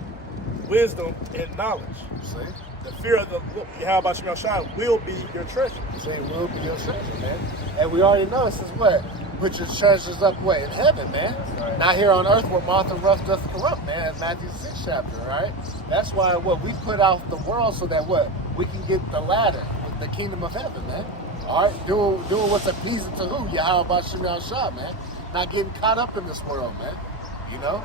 wisdom, and knowledge. See? The fear of the Yahweh Shai will be your treasure. See, it will be your treasure, man. And we already know this is what? Put your treasures up where? In heaven, man. Right. Not here on earth where moth and rust doth corrupt, man. That's Matthew 6 chapter, right? That's why we put out the world so that we can get the ladder with the kingdom of heaven, man. All right? Doing what's appeasing to who? Yahweh Shai, man. Not getting caught up in this world, man. You know?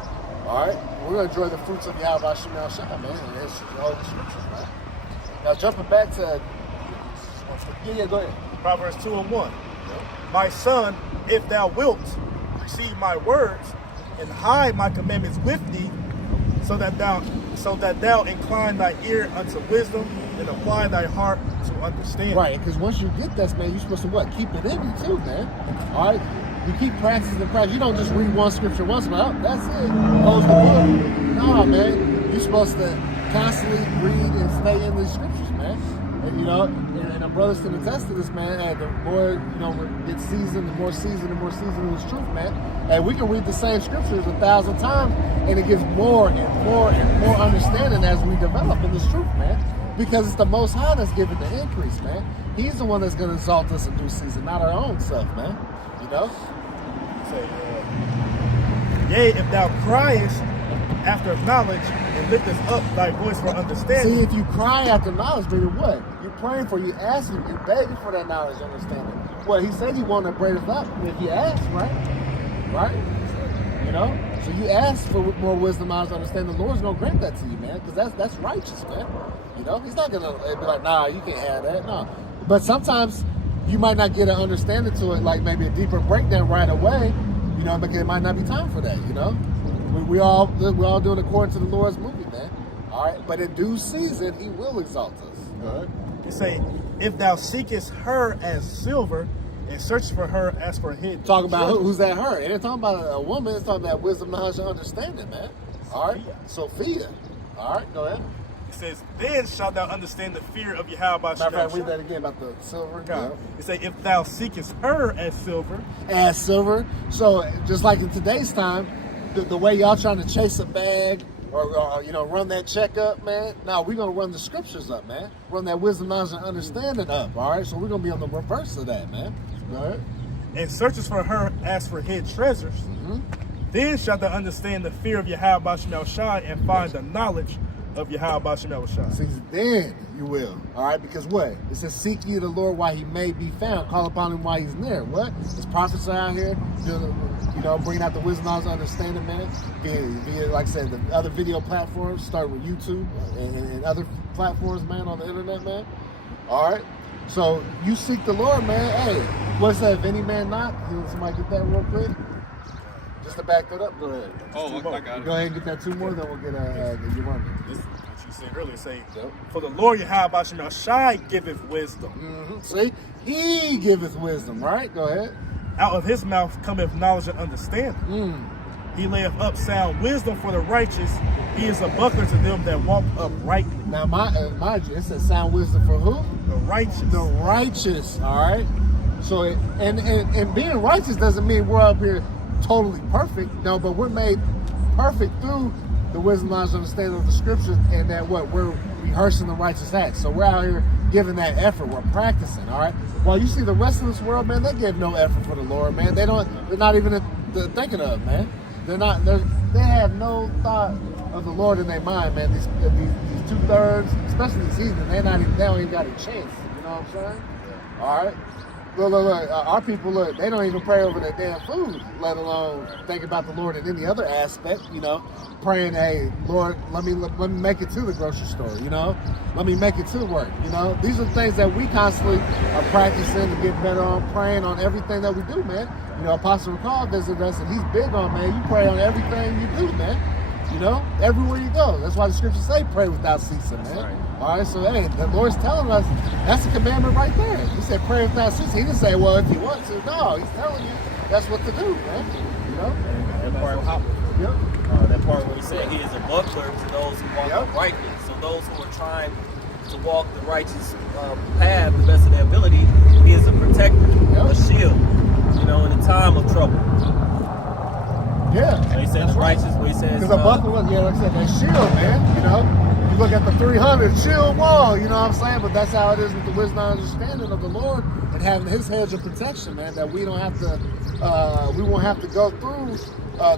All right? We're going to enjoy the fruits of Yahweh Shai, man. And it's all the scriptures, man. Now, jumping back to... Yeah, go ahead. Proverbs 2:1. My son, if thou wilt receive my words and hide my commandments with thee, so that thou incline thy ear unto wisdom and apply thy heart to understanding. Right, because once you get this, man, you're supposed to what? Keep it in you too, man. All right? You keep practicing and practicing. You don't just read one scripture once, well, that's it. Close the book. No, man. You're supposed to constantly read and stay in the scriptures, man. And you know, and our brothers can attest to this, man. And the more, you know, we get seasoned, the more seasoned in this truth, man. And we can read the same scriptures 1,000 times, and it gives more and more and more understanding as we develop in this truth, man. Because it's the Most High that's giving the increase, man. He's the one that's going to exalt us in due season, not our own self, man. You know? Say, yea, if thou criest after knowledge and liftest up thy voice for understanding. See, if you cry after knowledge, meaning what? You're praying for, you asking, you begging for that knowledge and understanding. Well, he said he wanted to bring us up if you ask, right? Right? You know? So you ask for more wisdom, knowledge, understanding. The Lord's going to grant that to you, man, because that's righteous, man. You know? He's not going to be like, nah, you can't have that. No. But sometimes you might not get an understanding to it, like maybe a deeper breakdown right away, you know, because it might not be time for that, you know? We're all doing according to the Lord's movie, man. All right? But in due season, he will exalt us. All right? You say, if thou seekest her as silver and search for her as for hidden. Talking about who's that her? It ain't talking about a woman. It's talking about wisdom, knowledge, and understanding, man. All right? Sophia. All right, go ahead. It says, then shalt thou understand the fear of Yahweh. Matter of fact, read that again about the silver. God. It say, if thou seekest her as silver. As silver. So, just like in today's time, the way y'all trying to chase a bag or you know, run that check up, man. Now we're gonna run the scriptures up, man. Run that wisdom, knowledge, and understanding up. All right, so we're gonna be on the reverse of that, man. All right. And searches for her as for hid treasures. Mm-hmm. Then shalt thou understand the fear of Yahweh Shemel Shai and find the knowledge of Yahweh Shemel Shai. See, then you will. All right, because what? It says, seek ye the Lord while he may be found. Call upon him while he's near. What? His prophets are out here doing, you know, bringing out the wisdom, knowledge, understanding, man. Via, like I said, the other video platforms, start with YouTube and other platforms, man, on the internet, man. All right. So you seek the Lord, man. Hey, what's that? If any man not, can somebody get that real quick? Just to back that up, go ahead. Oh, I got it. Go ahead and get that 2 more, then we'll get your running. What you said earlier, say, for the Lord Yahweh Shemel Shai giveth wisdom. Mm-hmm. See, he giveth wisdom, right? Go ahead. Out of his mouth cometh knowledge and understanding. He layeth up sound wisdom for the righteous. He is a buckler to them that walk uprightly. Now, mind you, it says sound wisdom for who? The righteous. The righteous, all right? So, and being righteous doesn't mean we're up here totally perfect. No, but we're made perfect through the wisdom, knowledge, understanding of the scriptures, and that what? We're rehearsing the righteous acts. So we're out here giving that effort. We're practicing, all right? While you see the rest of this world, man, they give no effort for the Lord, man. They're not even thinking of it, man. They have no thought of the Lord in their mind, man. These 2/3, especially these heathen, they don't even got a chance. You know what I'm saying? All right. Look, our people, look, they don't even pray over their damn food, let alone think about the Lord in any other aspect, you know, praying, hey, Lord, let me make it to the grocery store, you know, let me make it to work, you know. These are things that we constantly are practicing to get better on, praying on everything that we do, man. You know, Apostle McCall visited us, and he's big on, man, you pray on everything you do, man. You know, everywhere you go. That's why the scriptures say pray without ceasing, man. Right. All right, so hey, the Lord's telling us that's a commandment right there. He said pray without ceasing. He didn't say, well, if you want to. No, he's telling you that's what to do, man. You know? That part where he said he is a buckler to those who walk uprightly. So those who are trying to walk the righteous path the best of their ability, he is a protector, a shield, you know, in a time of trouble. Yeah. So he said the righteous, where he says... Because a buckler was, like I said, that shield, man, you know. You look at the 300 shield wall, you know what I'm saying? But that's how it is with the wisdom and understanding of the Lord and having his hedge of protection, man, that we don't have to, we won't have to go through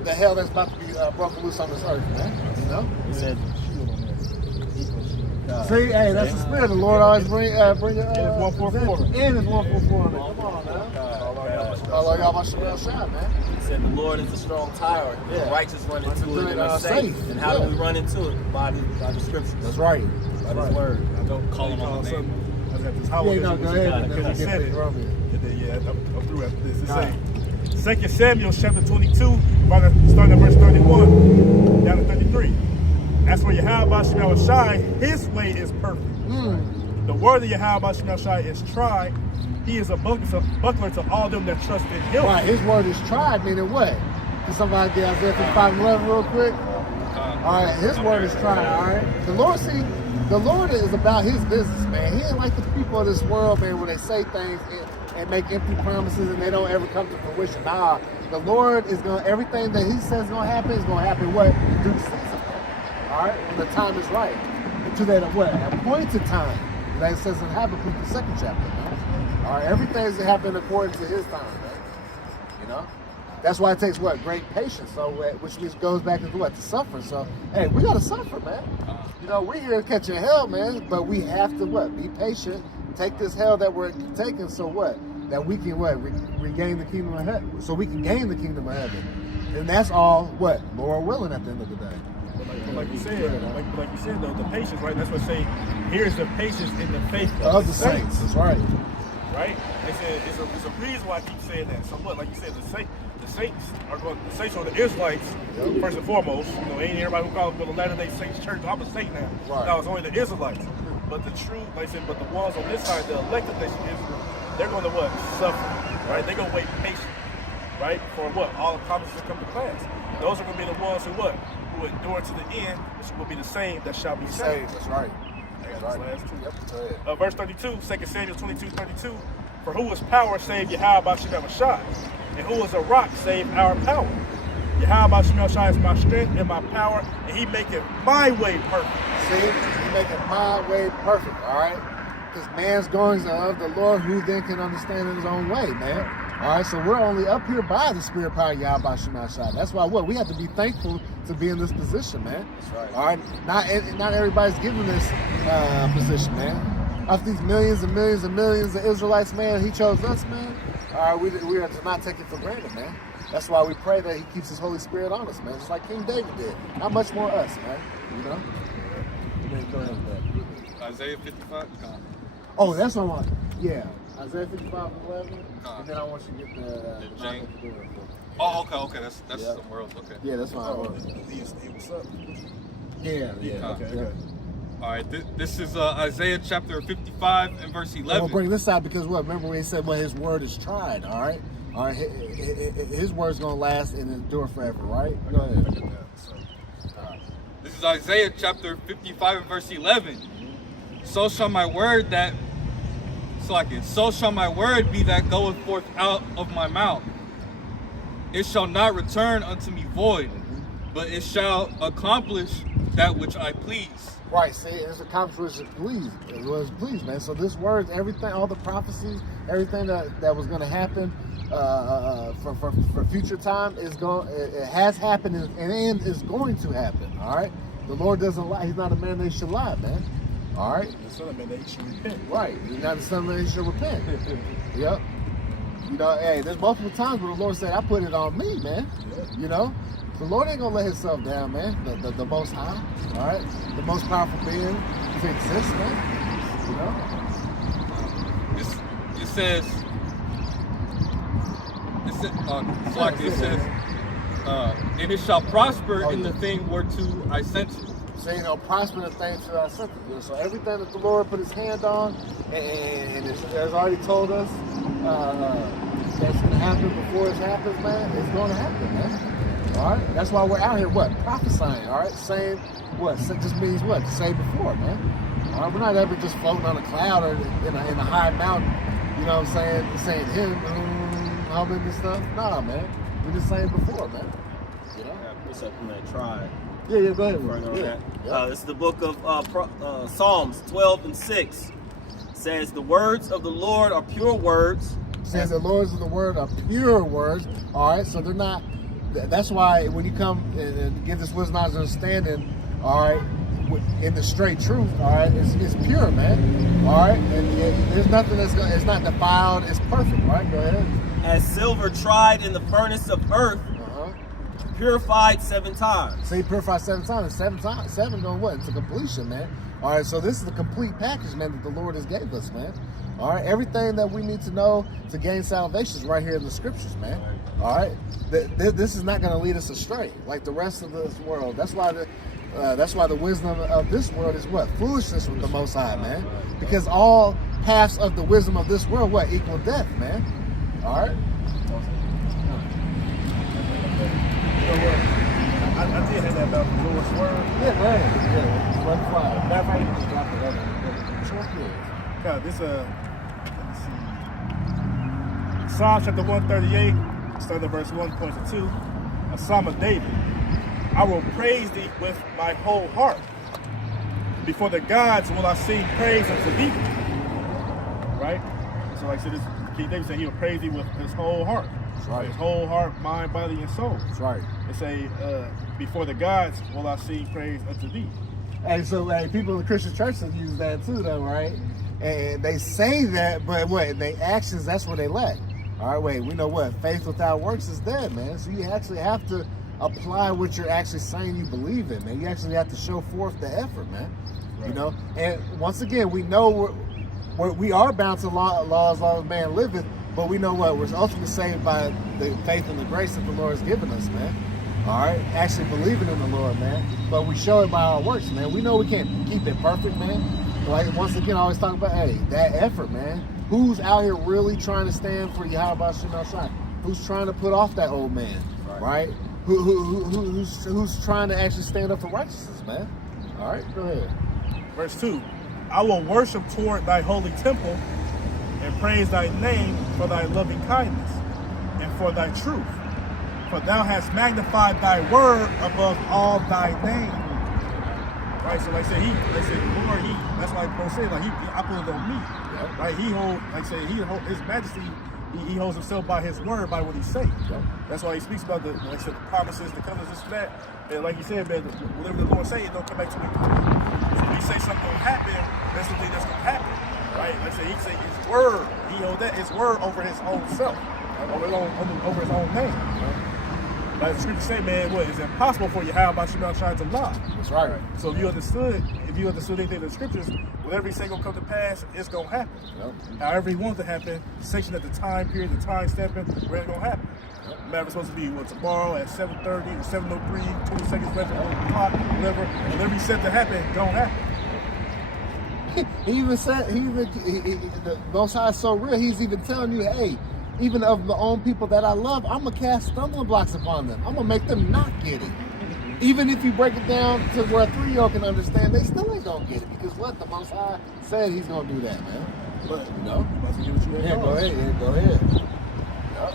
the hell that's about to be broken loose on this earth, man, you know? He said... See, hey, that's the spirit. The Lord always bring it. And it's 144. And it's 144. Come on now. Allah Yahweh Shemel Shai, man. He said the Lord is a strong tower. The righteous run into it and are safe. And how do we run into it? By the scriptures. That's right. By his word. Don't call him on the name. I got this highway. Yeah, no, go ahead. And then Because he we'll said get it. to Romans. And then, yeah, I'm through after this. It's All right. saying 2 Samuel chapter 22, starting at verse 31 down to 33. That's where Yahweh Shemel Shai, his way is perfect. The word of Yahweh Shemel Shai is tried. He is a buckler to all them that trust in him. Right, his word is tried, meaning what? Can somebody get Isaiah 55:11 real quick? All right, his word is tried, all right? The Lord is about his business, man. He ain't like the people of this world, man, where they say things and make empty promises and they don't ever come to fruition. Nah, the Lord is going to, everything that he says is going to happen is going to happen what? Due season, all right? When the time is right. To that what? Appointed time. That says in Habakkuk, the 2nd chapter, man. All right, everything's happening according to his time, man. You know? That's why it takes what? Great patience. So, which means goes back into what? To suffering. So, hey, we got to suffer, man. You know, we're here catching hell, man, but we have to what? Be patient. Take this hell that we're taking so what? That we can what? Regain the kingdom of heaven. So we can gain the kingdom of heaven. And that's all what? Lord willing at the end of the day. But like you said, though, the patience, right? That's what say, here's the patience in the faith Of the saints. That's right. Right? They said it's a reason why I keep saying that. So what? Like you said, the saints are the Israelites, first and foremost. You know, ain't everybody who calls for the Latter-day Saints church. I'm a saint now. Right. No, it's only the Israelites. But the true, like I said, but the ones on this side, the elected nation Israel, they're going to what? Suffer. Right? They're going to wait patiently. Right? For what? All the promises to come to pass. Those are going to be the ones who what? Who endure to the end, which will be the same that shall be saved. That's right. I got That's right. this last two. Yep, go ahead. Verse 32, 2 Samuel 22:32. For who is power save Yahweh Shemel Shai? And who is a rock save our power? Yahweh Shemel Shai is my strength and my power, and he maketh my way perfect. See, he making my way perfect, all right? Because man's goings are of the Lord, who then can understand in his own way, man. All right, so we're only up here by the spirit power of Yahweh Shemel Shai. That's why what? We have to be thankful to be in this position, man. That's right. All right, not everybody's given this position, man. Of these millions and millions and millions of Israelites, man, he chose us, man. All right, we are to not take it for granted, man. That's why we pray that he keeps his Holy Spirit on us, man. Just like King David did. Not much more us, man. You know? Go ahead with that. Isaiah 55. Oh, that's what I want. Yeah. Isaiah 55:11. And then I want you to get the James. Oh, okay. That's somewhere else. Okay. Yeah, that's what I want. What's up? Yeah. Okay. All right. This is Isaiah chapter 55 and verse 11. We'll bring this out because what? Remember when he said, well, his word is tried, all right? All right, his word's going to last and endure forever, right? Go ahead. This is Isaiah chapter 55 and verse 11. So shall my word be that goeth forth out of my mouth. It shall not return unto me void, but it shall accomplish that which I please. Right, see, it's accomplished it was pleased, man. So this word, everything, all the prophecies, everything that was going to happen for future time it has happened and is going to happen. All right, the Lord doesn't lie. He's not a man that he should lie, man. All right, The son of man that he should repent. right. He's not the son of man that he should repent. Yep. You know, hey, there's multiple times where the Lord said, "I put it on me, man." You know. The Lord ain't gonna let himself down, man. The Most High, all right, the most powerful being to exist, man. You know. It says, and it shall prosper in the thing whereto I sent it. So you know, prosper the things that I sent to do. So everything that the Lord put his hand on, and has already told us that's gonna happen before it happens, man. It's gonna happen, man. All right, that's why we're out here. What? Prophesying. All right, saying what? It just means what? To say before, man. All right, we're not ever just floating on a cloud or in a high mountain. You know what I'm saying? Saying him, humming and stuff. Nah, man. We're just saying before, man. You know? What's up from that tribe? Yeah, go ahead. Further on Yeah. that. This is the book of Psalms 12 and 6. It says, the words of the Lord are pure words. Says the Lord's of the word are pure words. All right, so they're not. That's why when you come and give this wisdom, knowledge, understanding, all right, in the straight truth, all right, it's pure, man. All right, and there's nothing it's not defiled. It's perfect, right? Go ahead. As silver tried in the furnace of earth, purified 7 times. So he purified 7 times. 7 going what? Into completion, man. All right, so this is the complete package, man, that the Lord has gave us, man. All right, everything that we need to know to gain salvation is right here in the scriptures, man. All right, this is not going to lead us astray like the rest of this world. That's why the wisdom of this world is what? Foolishness with the Most High, man. Because all paths of the wisdom of this world, what? Equal death, man. All right. You know what? I did have that about the Lord's word. Yeah, man. Yeah, run fly. Matter of fact, Just drop it over. Sure, yeah. God, this let me see. Psalm chapter 138, starting at verse 1, points to 2. A psalm of David. I will praise thee with my whole heart. Before the gods will I sing praise unto thee. Right? So like I said, this King David said he will praise thee with his whole heart. That's right. His whole heart, mind, body, and soul. That's right. It say, before the gods will I sing praise unto thee. Hey, so people in the Christian churches use that too, though, right? And they say that, but what? In their actions, that's where they lack. All right, wait, we know what? Faith without works is dead, man. So you actually have to apply what you're actually saying you believe in, man. You actually have to show forth the effort, man. Right. You know? And once again, we know we are bound to laws, long as man liveth, but we know what? We're ultimately saved by the faith and the grace that the Lord has given us, man. All right? Actually believing in the Lord, man. But we show it by our works, man. We know we can't keep it perfect, man. Like, once again, I always talk about, hey, that effort, man. Who's out here really trying to stand for Yahweh Shemel Shai? Who's trying to put off that old man, right? Who's trying to actually stand up for righteousness, man? All right, go ahead. Verse 2. I will worship toward thy holy temple and praise thy name for thy loving kindness and for thy truth. For thou hast magnified thy word above all thy name. Right, so like I said, Lord, that's why bro said, like, he operated on me. Yep. Right, his majesty, he holds himself by his word, by what he say. Yep. That's why he speaks about the promises, the covenants, this and that. And like he said, man, whatever the Lord say, it don't come back to him. So if he say something gonna happen, that's the thing that's gonna happen. Right? Like I said, he say his word, he hold that his word over his own self, over his own name. Like the scripture say, man, what is impossible for you? How about you not trying to lie? That's right. So if you understood anything in the scriptures, whatever he say gonna come to pass, it's gonna happen. Yep. However he wants to happen, section at the time period, the time stamping, where it's gonna happen. Yep. Matter it's supposed to be tomorrow at 7:30 or 7:03, 20 seconds left on the clock, whatever he said to happen, it's gonna happen. He even said, the Most High is so real, he's even telling you, hey, even of the own people that I love, I'm going to cast stumbling blocks upon them. I'm going to make them not get it. Even if you break it down to where a 3-year-old can understand, they still ain't going to get it. Because what? The Most High said he's going to do that, man. But, you know? Yeah, go ahead. Yeah, go ahead. Yep.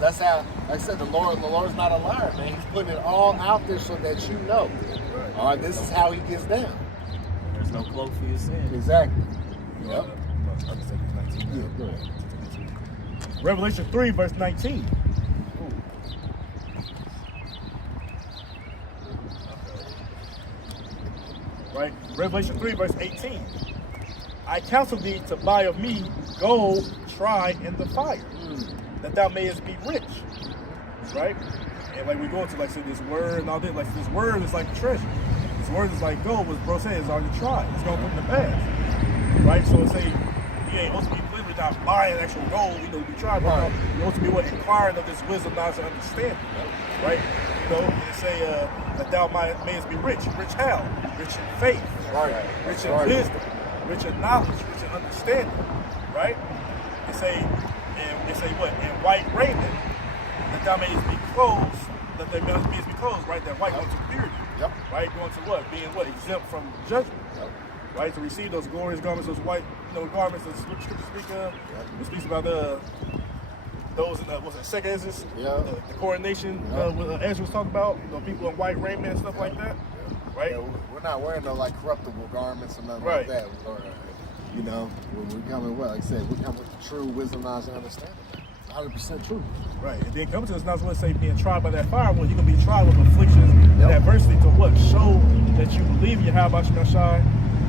That's how, like I said, the Lord's not a liar, man. He's putting it all out there so that you know. All right, this is how he gets down. There's no cloak for your sin. Exactly. Yep. Yeah, go ahead. Revelation 3, verse 19. Right? Revelation 3, verse 18. I counsel thee to buy of me gold tried in the fire, that thou mayest be rich. Right? And like we go into like this word and all this, like this word is like a treasure. This word is like gold, what bro said is already tried. It's gonna come to pass. Right? So it say you ain't supposed to be literally not buying actual gold, you know, we try, but you're supposed to be inquiring of this wisdom, knowledge, and understanding. Right? You know, and say that thou mayest be rich. Rich how? Rich in faith. Right. Rich in wisdom. Rich in knowledge. Rich in understanding. Right? They say what? In white raiment, that thou mayest be clothed, right? That white going to purity. Yep. Right? Going to what? Being what? Exempt from judgment. Yep. Right? To receive those glorious garments, those white, garments that scripture speak of. It speaks about those in the second Ezra, the coronation, what Ezra was talking about, people in white raiment and stuff like that. Right? Yeah, we're not wearing no corruptible garments or nothing like that. We're coming like I said, we come with the true wisdom, knowledge, and understanding. 100% true. Right. And then coming to us not going to say being tried by that fire, well, you're going to be tried with afflictions and adversity to what? Show that you believe you have about your Shai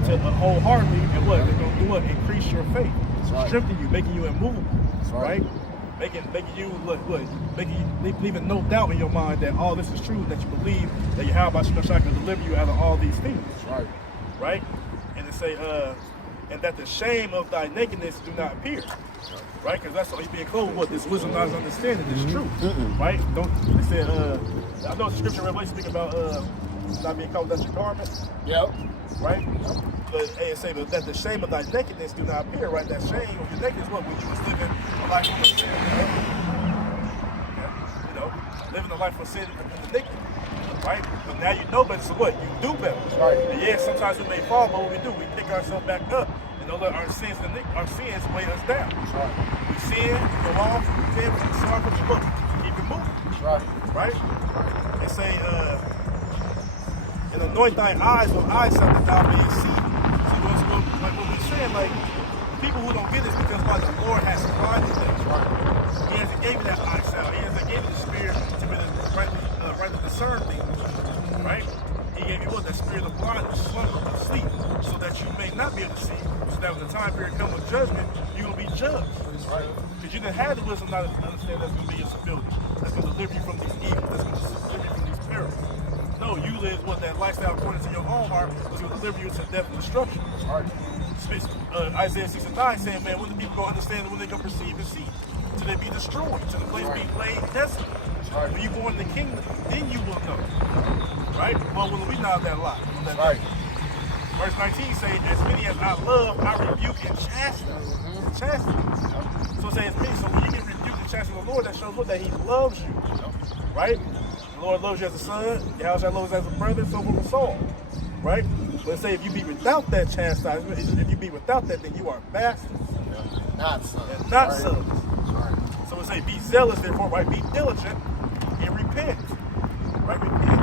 to wholeheartedly, and what? They're going to do what? Increase your faith. Strengthen you, making you immovable. Right? Making you leaving no doubt in your mind that all this is true, that you believe that you have about your Shai can deliver you out of all these things. Right. Right? It say, and that the shame of thy nakedness do not appear. Right? Because that's all he's being clothed with. This wisdom, knowledge, understanding is true. Right? Don't it said, I know the scripture Revelation speak about not being covered under your garment. Yep. Right? But it say that the shame of thy nakedness do not appear, right? That shame of your nakedness, what? When you was living a life of sin, right? You know, living a life of sin and iniquity, right? But now you know better, so what? You do better. Right. And yeah, sometimes we may fall, but what we do, we pick ourselves back up and don't let our sins weigh us down. Right. We sin, we go off, we repent, we sorry for the book. Keep it moving. Right. Right? They say, and anoint thine eyes with eyesight that thou mayest see. So like what we're saying, like people who don't get this because why the Lord has supplied them. He hasn't given you that eyesight. He hasn't given you the spirit to be right to discern things. Right? He gave you what? That spirit of blindness, slumber, of sleep, so that you may not be able to see. So that when the time period comes with judgment, you're gonna be judged. Right? Because you didn't have the wisdom not to understand that's gonna be your stability. That's gonna deliver you from these evils. That's gonna deliver you from these perils. No, you live what that lifestyle according to your own heart was going to deliver you to death and destruction. Right. Isaiah 6:9 saying, man, when the people going to understand, when they going to perceive and see, till they be destroyed, till the place be laid desolate. Right. When you born in the kingdom, then you will know. Right? Well, we not that lot. Right. Verse 19 say, as many as I love, I rebuke and chastise. Chastise. So it says, so when you get rebuked and chastised of the Lord, that shows what? That he loves you. Right? The Lord loves you as a son, Yahweh loves you as a brother, so forth and so on. Right? But say if you be without that chastisement, if you be without that, then you are bastards. Not sons. And not sons. Right. So it say be zealous, therefore, right? Be diligent and repent. Right? Repent.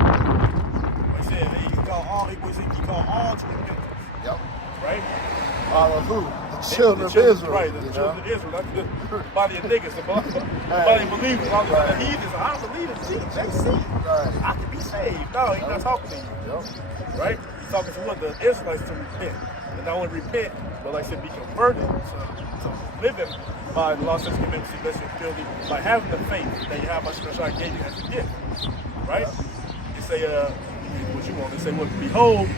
Like I said, he call all to repentance. Yep. Right? All of who? The children of Israel. Right, the children of Israel. Not the body of niggas, the body of believers. All the heathens. I don't believe in Jesus. They saved. Right. I can be saved. No, he's not talking to you. Yep. Right? He's talking to what? The Israelites to repent. And not only repent, but like I said, be converted to living by the law, statutes, commandments, blessing, and ability, by having the faith that Yahweh Shai gave you as a gift. Right? They say, what you want? They say, well, behold,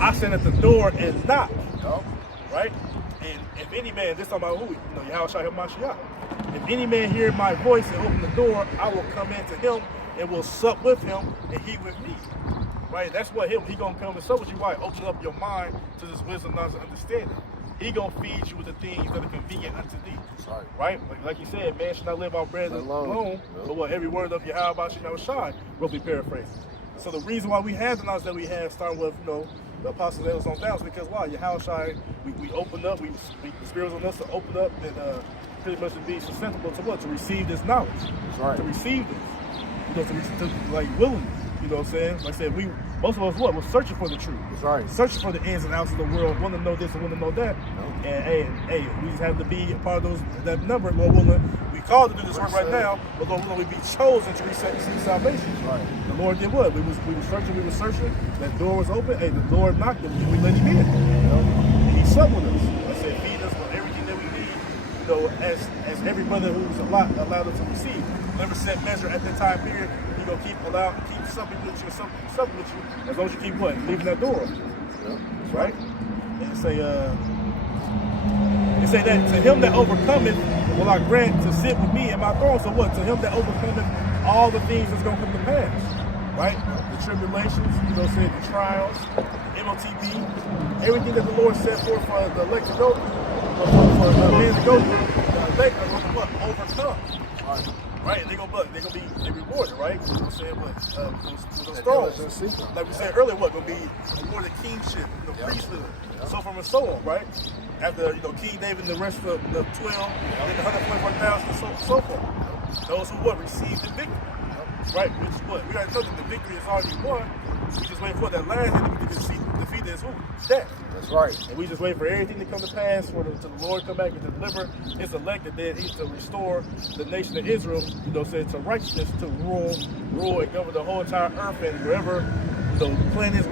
I stand at the door and knock. Yep. Right? And if any man, this talking about who? You know, Yahweh Shai Mashiach. If any man hear my voice and open the door, I will come into him and will sup with him and he with me. Right? That's what he gonna come and sup with you. Why? Open up your mind to this wisdom, knowledge, and understanding. He gonna feed you with the things that are convenient unto thee. Right? Like you said, man should not live on bread alone, but what every word of Yahweh Shai, roughly paraphrasing. So the reason why we have the knowledge that we have, starting with, you know, the apostles that was on down, is because why? Yahweh Shai, we opened up, the Spirit was on us to open up and pretty much to be susceptible to what? To receive this knowledge. To receive this. You know, to like willingly. You know what I'm saying? Like I said, most of us we're searching for the truth. That's right. Searching for the ins and outs of the world, want to know this and want to know that. And hey, we just have to be a part of that number. Lord willing, we called to do this work right now, but Lord willing, we be chosen to receive salvation. Right. The Lord did what? We was searching. That door was open. Hey, the Lord knocked it. We let him in. You know? And he slept with us. Like I said, feed us with everything that we need. You know, as every brother who's allowed us to receive. Never set measure at that time period. You're gonna keep something with you, something with you, as long as you keep what? Leaving that door. Yeah. Right? And say that to him that overcometh will I grant to sit with me in my throne. So what? To him that overcometh all the things that's gonna come to pass. Right? The tribulations, you know, say the trials, the MOTB, everything that the Lord set forth for the elect to go through, for the men to go through, the elect are gonna what? Overcome. Right, and they're gonna be rewarded, right? You know what I'm saying? But those thrones, like we said earlier, what gonna be rewarded kingship, priesthood, so from and so on, right? After King David and the rest of the 12, then the 144,000 and so forth. Those who receive the victory, right? Which is what we already know that the victory is already won. We just wait for that last enemy to defeat is who? Death. That's right. And we just wait for everything to come to pass, for the Lord come back and deliver his elect, and then he's to restore the nation of Israel, to righteousness, to rule and govern the whole entire earth and wherever the planet is,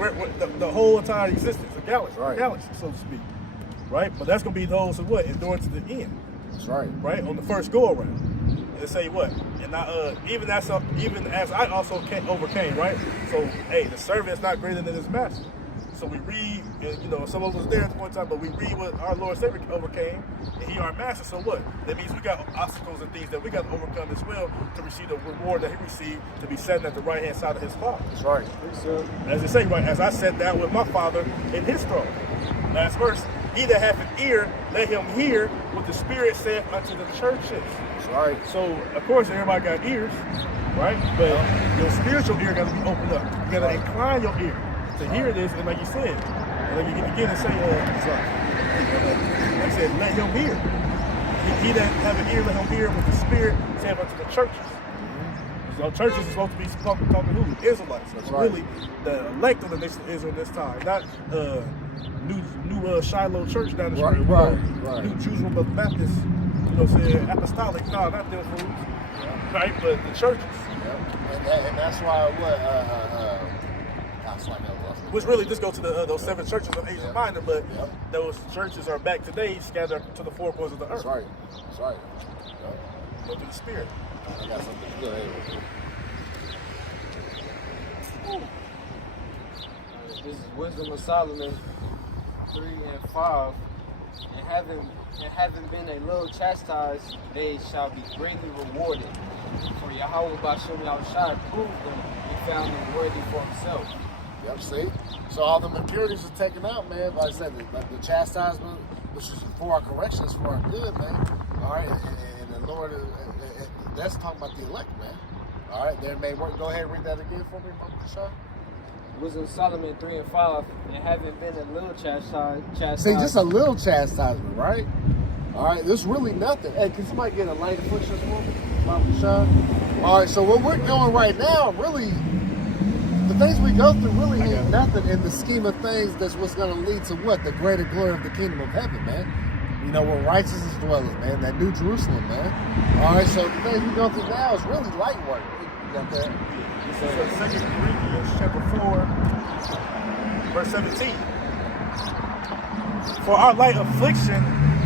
the whole entire existence, the galaxy, so to speak. Right? But that's going to be those who endure to the end. That's right. Right? On the first go around. And say what? And even as I also overcame, right? So, hey, the servant is not greater than his master. So So we read, and, you know, some of us there at the point in time, but we read what our Lord and Savior overcame, and He our master. So what? That means we got obstacles and things that we got to overcome as well to receive the reward that He received, to be sitting at the right hand side of His Father. That's right. As they say, right, as I sat down with my Father in His throne. Last verse, he that hath an ear, let him hear what the Spirit saith unto the churches. That's right. So, of course, everybody got ears, right? But your spiritual ear got to be opened up. You got to incline your ear to hear this, and like you said, like you begin to say, like I said, let him hear. He that have an ear, let him hear what the Spirit saith unto the churches. So churches is supposed to be talking who? Israelites. That's really the elect of the nation of Israel this time, not new Shiloh Church down the street. Right. New Jerusalem Baptist, you know what I'm saying, apostolic. No, not them fools. Yeah. Right, but the churches. Yeah. And that's why Which really just go to those 7 churches of Asia Minor, but those churches are back today, scattered to the 4 corners of the earth. That's right. That's right. Go through the Spirit. I got something good here. This is Wisdom of Solomon 3 and 5. And having been a little chastised, they shall be greatly rewarded. For Yahweh Bashem Yahushua proved them and found them worthy for Himself. Yep, see? So all the impurities are taken out, man. Like I said, the chastisement, which is for our correction, is for our good, man. All right? And the Lord, that's talking about the elect, man. All right? There may work. Go ahead and read that again for me, Mama Kasha. Wisdom of Solomon 3 and 5. And having been a little chastised. See, just a little chastisement, right? All right? This really nothing. Hey, can somebody get a light afflictions for me, Mama Kasha? All right, so what we're doing right now, really, the things we go through really ain't nothing in the scheme of things. That's what's going to lead to what? The greater glory of the kingdom of heaven, man. You know, where righteousness dwelleth, man. That New Jerusalem, man. All right, so the things we go through now is really light work. You got that? So 2 Corinthians chapter 4, verse 17. For our light affliction,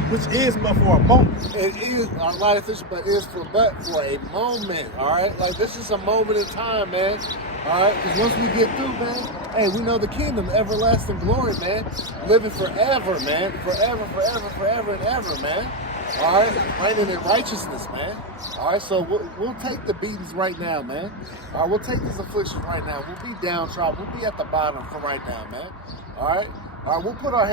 which is but for a moment. It is our light affliction, but it is but for a moment. All right, like this is a moment in time, man. All right, because once we get through, man, hey, we know the kingdom, everlasting glory, man, living forever, man, forever and ever, man. All right, reigning in righteousness, man. All right, so we'll take the beatings right now, man. All right, we'll take this affliction right now. We'll be downtrodden. We'll be at the bottom for right now, man. All right, we'll put our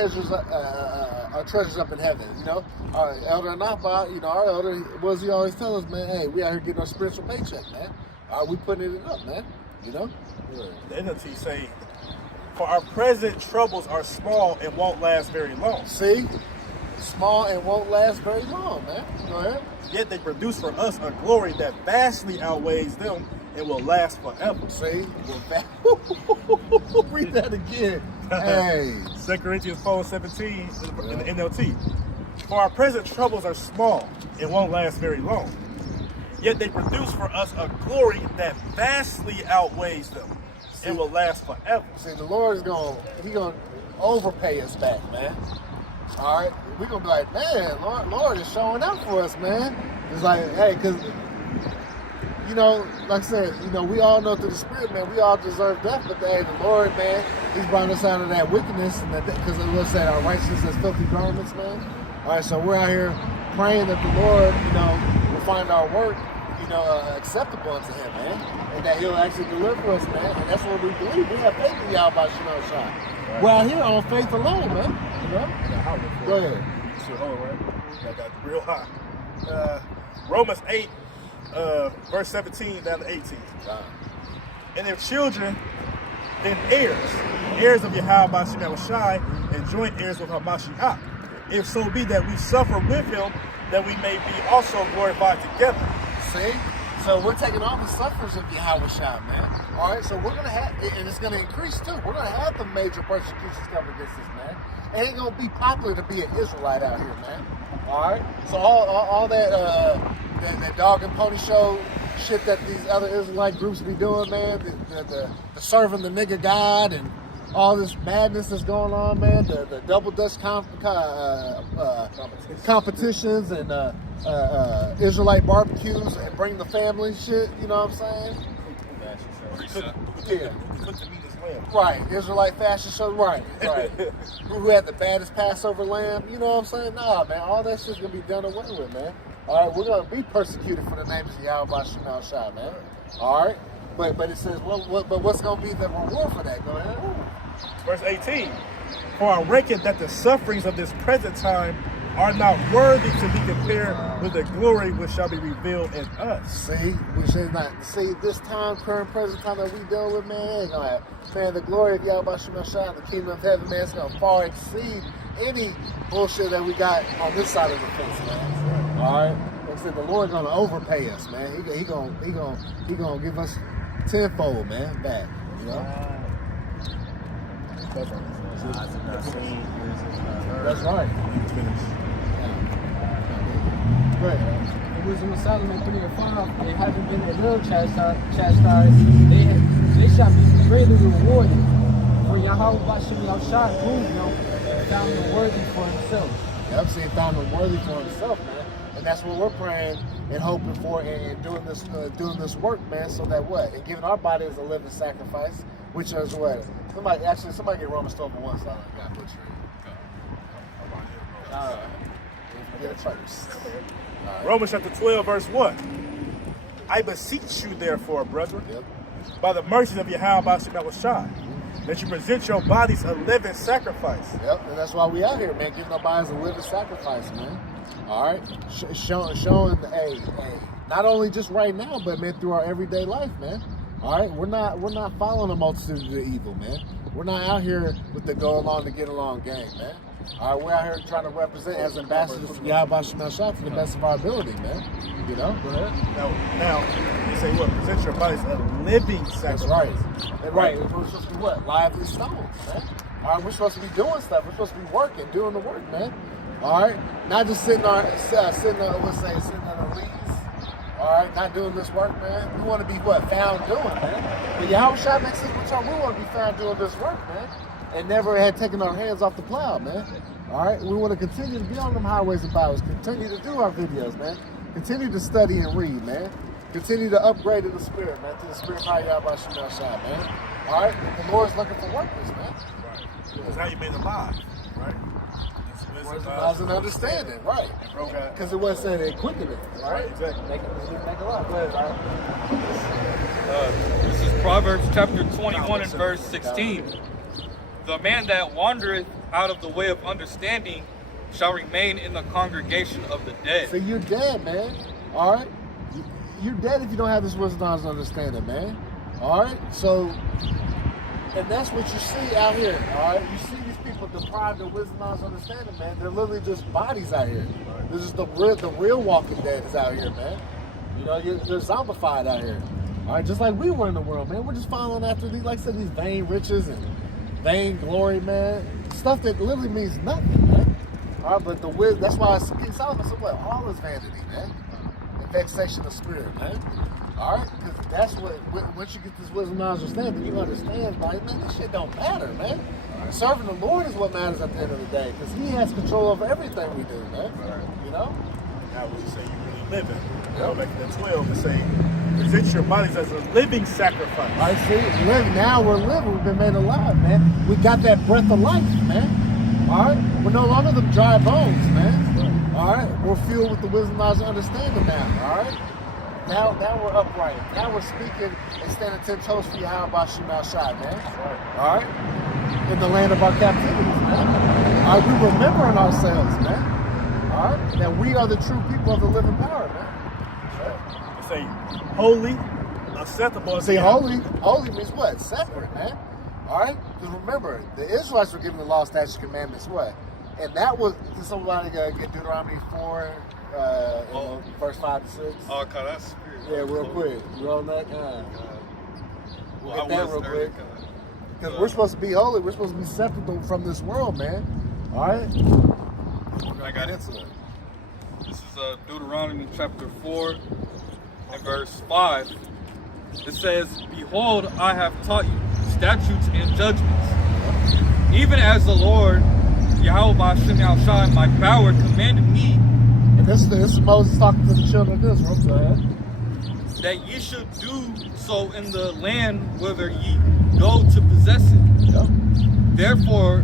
treasures up in heaven. You know, our elder Anapa, you know, our elder, what does he always tell us, man? Hey, we out here getting our spiritual paycheck, man. All right, we putting it up, man. You know. The NLT say, for our present troubles are small and won't last very long. See? Small and won't last very long, man. Go ahead. Yet they produce for us a glory that vastly outweighs them and will last forever. See? Read that again. Hey. 2 Corinthians 4:17 in the NLT. For our present troubles are small and won't last very long. Yet they produce for us a glory that vastly outweighs them and will last forever. See, the Lord is He's gonna overpay us back, man. All right, we're gonna be like, man, Lord is showing up for us, man. It's like, hey, because you know, like I said, you know, we all know through the Spirit, man, we all deserve death, but hey, the Lord, man, He's brought us out of that wickedness, and because it was that our righteousness as filthy garments, man. All right, so we're out here praying that the Lord, you know, will find our work, you know, acceptable unto Him, man, and that He'll actually deliver us, man. And that's what we believe. We have faith in Yahweh Shemel Shai. Right. We're out here on faith alone, man. You know? Go ahead. That got real high. Romans 8, verse 17 down to 18. And if children, then heirs of Yahweh Shemel Shai, and joint heirs with Hamashiach. If so be that we suffer with Him, that we may be also glorified together. See? So we're taking all the sufferers of Yahweh Shai, man. All right, so we're going to have, and it's going to increase too. We're going to have the major persecutions coming against us, man. It ain't going to be popular to be an Israelite out here, man. All right? So all that dog and pony show shit that these other Israelite groups be doing, man, the serving the nigga God and all this madness that's going on, man, the double dutch competitions and Israelite barbecues and bring the family shit, you know what I'm saying? Yeah. swim. Right, Israelite fashion show, right. Who had the baddest Passover lamb, you know what I'm saying? Nah, man, all that shit's gonna be done away with, man. All right, we're gonna be persecuted for the name of Yahweh Shema Shai, man. All right, but it says, but what's gonna be the reward for that? Go ahead. Verse 18. For I reckon that the sufferings of this present time are not worthy to be compared with the glory which shall be revealed in us. See, we should not see this time, current present time that we deal with, man. Ain't gonna have, man, the glory of Yahweh Shema Shai and the kingdom of heaven, man, it's gonna far exceed any bullshit that we got on this side of the fence, man. All right, like I said, the Lord gonna overpay us, man. He gonna give us tenfold, man, back. You know. That's right. Right. In Wisdom of Solomon 3 and 5, they haven't been at them chastised. They shall be greatly rewarded. For Yahweh Bashem Yahushua proved them and found them worthy for himself. Yep, see, he found them worthy for himself, man. And that's what we're praying and hoping for and doing this work, man, so that what? And giving our body as a living sacrifice, which is what? Somebody get Romans 12:1, so I got butchered. Get it first. Romans chapter 12, verse 1. I beseech you, therefore, brethren, by the mercies of Yahweh Shema Shai, that you present your bodies a living sacrifice. Yep, and that's why we out here, man, giving our bodies a living sacrifice, man. All right, showing, hey, not only just right now, but man, through our everyday life, man. All right, we're not following a multitude of the evil, man. We're not out here with the go along to get along gang, man. All right, we're out here trying to represent as ambassadors for Yahweh Shema Shai to the best of our ability, man. You know, go ahead. Now you say what? Present your bodies a living sacrifice. That's right. We're supposed to be what? Lively stones, man. All right, we're supposed to be doing stuff. We're supposed to be working, doing the work, man. All right, not just sitting on the leaves. All right, not doing this work, man. We want to be what? Found doing, man. But Yahweh Shai makes us return. We want to be found doing this work, man. And never had taken our hands off the plow, man. All right, we want to continue to be on them highways and byways. Continue to do our videos, man. Continue to study and read, man. Continue to upgrade in the spirit, man. To the spirit of Yahweh Shema Shai, man. All right, the Lord's looking for workers, man. Right. That's how you made alive, right? As an understanding, right? Because it was saying it quickened it, right? Exactly. Make a lot. Go ahead, This is Proverbs chapter 21 and verse 16. The man that wandereth out of the way of understanding shall remain in the congregation of the dead. So you're dead, man. All right? You're dead if you don't have this wisdom and understanding, man. All right? So, and that's what you see out here, all right? You see these people deprived of wisdom and understanding, man. They're literally just bodies out here. This is the real walking dead is out here, man. You know, they're zombified out here. All right? Just like we were in the world, man. We're just following after these, like I said, these vain riches and vain glory, man. Stuff that literally means nothing, man. All right, but the wisdom, that's why King Solomon said, what? All is vanity, man. And vexation of spirit, man. All right? Because that's what, once you get this wisdom and understanding, you understand, like, man, this shit don't matter, man. Right. Serving the Lord is what matters at the end of the day, because He has control over everything we do, man. Right. You know? Now, what you say you really living? Go back to the 12 and say, present your bodies as a living sacrifice. I see. Now we're living. We've been made alive, man. We got that breath of life, man. All right? We're no longer them dry bones, man. All right? We're filled with the wisdom, knowledge, and understanding now. All right? Now we're upright. Now we're speaking and standing 10 toes for Yahweh Shema Shai, man. All right? In the land of our captivities, man. All right? We're remembering ourselves, man. All right? That we are the true people of the living power, man. Say holy, acceptable. See, holy means what? Separate, man. All right? Because remember, the Israelites were given the law, statutes, commandments, what? And that was, can somebody get Deuteronomy 4, verse 5 to 6? Oh, okay, that's spirit. Yeah, real quick. You on that? Well, get that real quick. Because we're supposed to be holy. We're supposed to be separate from this world, man. All right? I got it. This is Deuteronomy chapter 4 and verse 5. It says, Behold, I have taught you statutes and judgments, even as the Lord, Yahweh Shema Shai, my power, commanded me. And this is Moses talking to the children of Israel. Go ahead. that ye should do so in the land whither ye go to possess it. Yep. Therefore,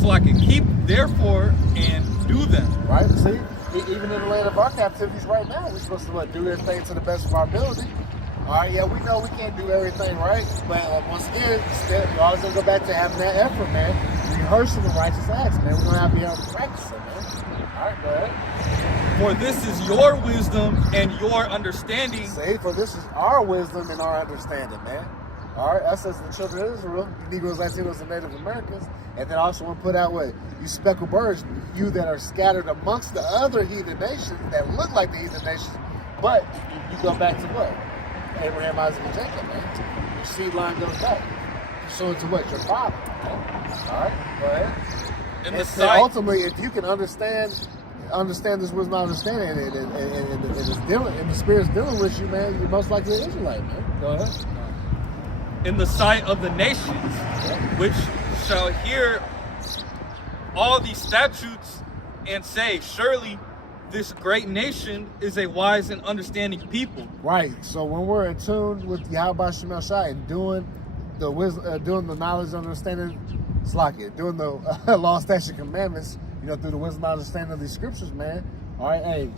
so I can keep therefore and do them. Right? See, even in the land of our captivities right now, we're supposed to do everything to the best of our ability. All right, yeah, we know we can't do everything right, but once again, we're always gonna go back to having that effort, man. Rehearsing the righteous acts, man. We're gonna have to be able to practice it, man. All right, go ahead. For this is your wisdom and your understanding. See, for this is our wisdom and our understanding, man. All right, us as the children of Israel, Negroes, Latinos, and Native Americans, and then also want to put out what you speckled birds, you that are scattered amongst the other heathen nations that look like the heathen nations, but you go back to what? Abraham, Isaac, and Jacob, man. Your seed line goes back. Pursuant to what? Your father. All right, go ahead. In And the so sight, ultimately, if you can understand this wisdom, understanding, and it's dealing, and the Spirit's dealing with you, man, you're most likely an Israelite, man. Go ahead. in the sight of the nations, which shall hear all these statutes and say, surely this great nation is a wise and understanding people. Right. So when we're attuned with Yahweh Shem Shai and doing the wisdom, doing the knowledge and understanding, it's like it, doing the law, statute, commandments, you know, through the wisdom and understanding of these scriptures, man. All right, hey,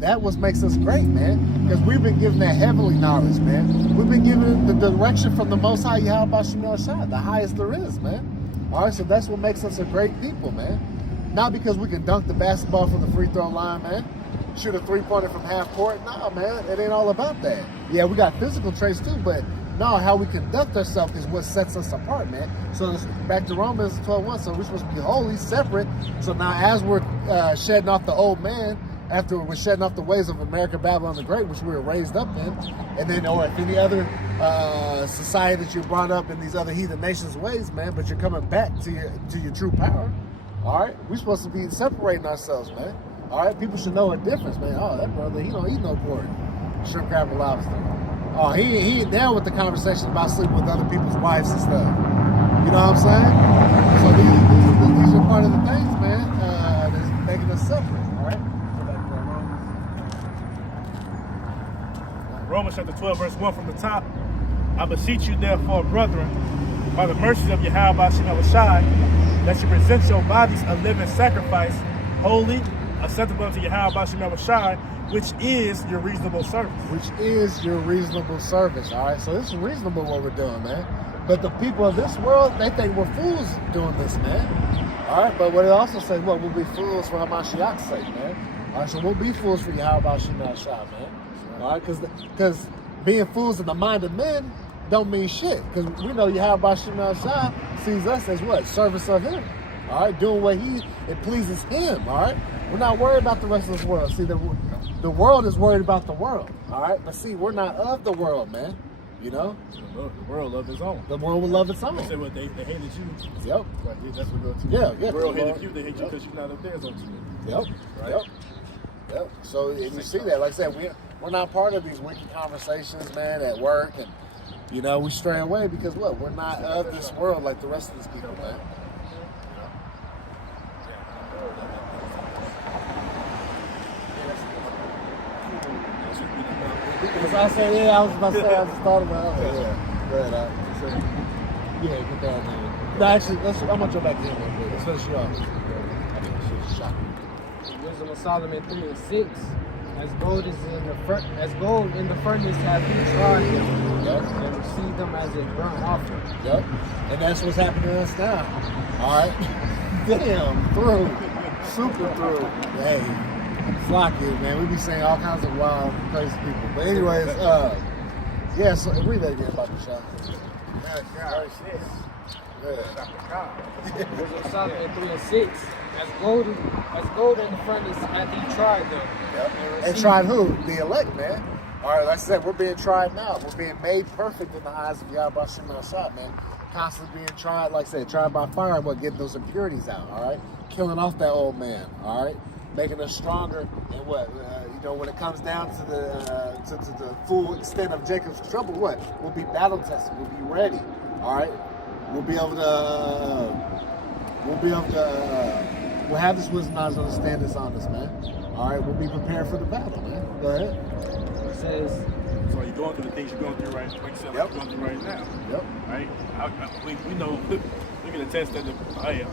that what makes us great, man. Because we've been given that heavenly knowledge, man. We've been given the direction from the Most High Yahweh Shem Shai, the highest there is, man. All right, so that's what makes us a great people, man. Not because we can dunk the basketball from the free throw line, man. Shoot a three-pointer from half court. No, man, it ain't all about that. Yeah, we got physical traits too, but no, how we conduct ourselves is what sets us apart, man. So it's back to Romans 12:1. So we're supposed to be holy, separate. So now as we're shedding off the old man, after we're shedding off the ways of America, Babylon the Great, which we were raised up in, and then, or if any other society that you're brought up in these other heathen nations' ways, man, but you're coming back to your true power. All right, we're supposed to be separating ourselves, man. All right, people should know a difference, man. Oh, that brother, he don't eat no pork, shrimp, crab, and lobster. Oh, he ain't down with the conversation about sleeping with other people's wives and stuff. You know what I'm saying? So these are part of the things, man, that's making us separate. All right. Romans chapter 12, verse 1 from the top. I beseech you, therefore, brethren, by the mercies of Yahweh Shem Shai, that you present your bodies a living sacrifice, holy, acceptable unto Yahweh Shem Shai, which is your reasonable service. Which is your reasonable service, all right? So this is reasonable what we're doing, man. But the people of this world, they think we're fools doing this, man. All right, but what it also says, what, we'll be fools for Hamashiach's sake, man. All right, so we'll be fools for Yahweh Shem Shai, man. All right, because being fools in the mind of men don't mean shit. Because we know Yahweh Shem Shai sees us as what? Service of him. All right, doing what it pleases him, all right? We're not worried about the rest of this world. See, the world is worried about the world, all right? But see, we're not of the world, man, you know? The world loved its own. The world will love its own. They said what they hated you. Yep. Right, that's what we're doing. Yeah. The world hated you, they hate you because you're not up there, so Yep. Right? Yep. So and you see that, like I said, we're not part of these wicked conversations, man, at work, and you know, we stray away because what? We're not of this world like the rest of these people, man. I say, yeah, I was about to say, I just thought about it. Yeah. Go ahead, yeah, get down there. No, actually, I'm gonna jump back in real quick. Let's finish you off. Wisdom of Solomon 3:6. As gold in the furnace have you tried them, and receive them as a burnt offering. Yep. And that's what's happening to us now. All right. Damn, through. Super through. Hey, flock it, man. We be saying all kinds of wild, crazy people. But anyways, yeah, so read that again about the shot. Wisdom of Solomon 3:6. As gold in the furnace hath he tried them. Yep. And tried who? The elect, man. All right, like I said, we're being tried now. We're being made perfect in the eyes of Yahweh Shem Shai, man. Constantly being tried, like I said, tried by fire, but getting those impurities out, all right? Killing off that old man, all right? Making us stronger and what? You know, when it comes down to the full extent of Jacob's trouble, what? We'll be battle tested. We'll be ready, all right? We'll be able to we'll have this wisdom knowledge, understand this on us, man. All right, we'll be prepared for the battle, man. Go ahead. It says, So you're going through the things you're going through right, like you said, like you're going through right now. Yep. Right? We know, we can attest that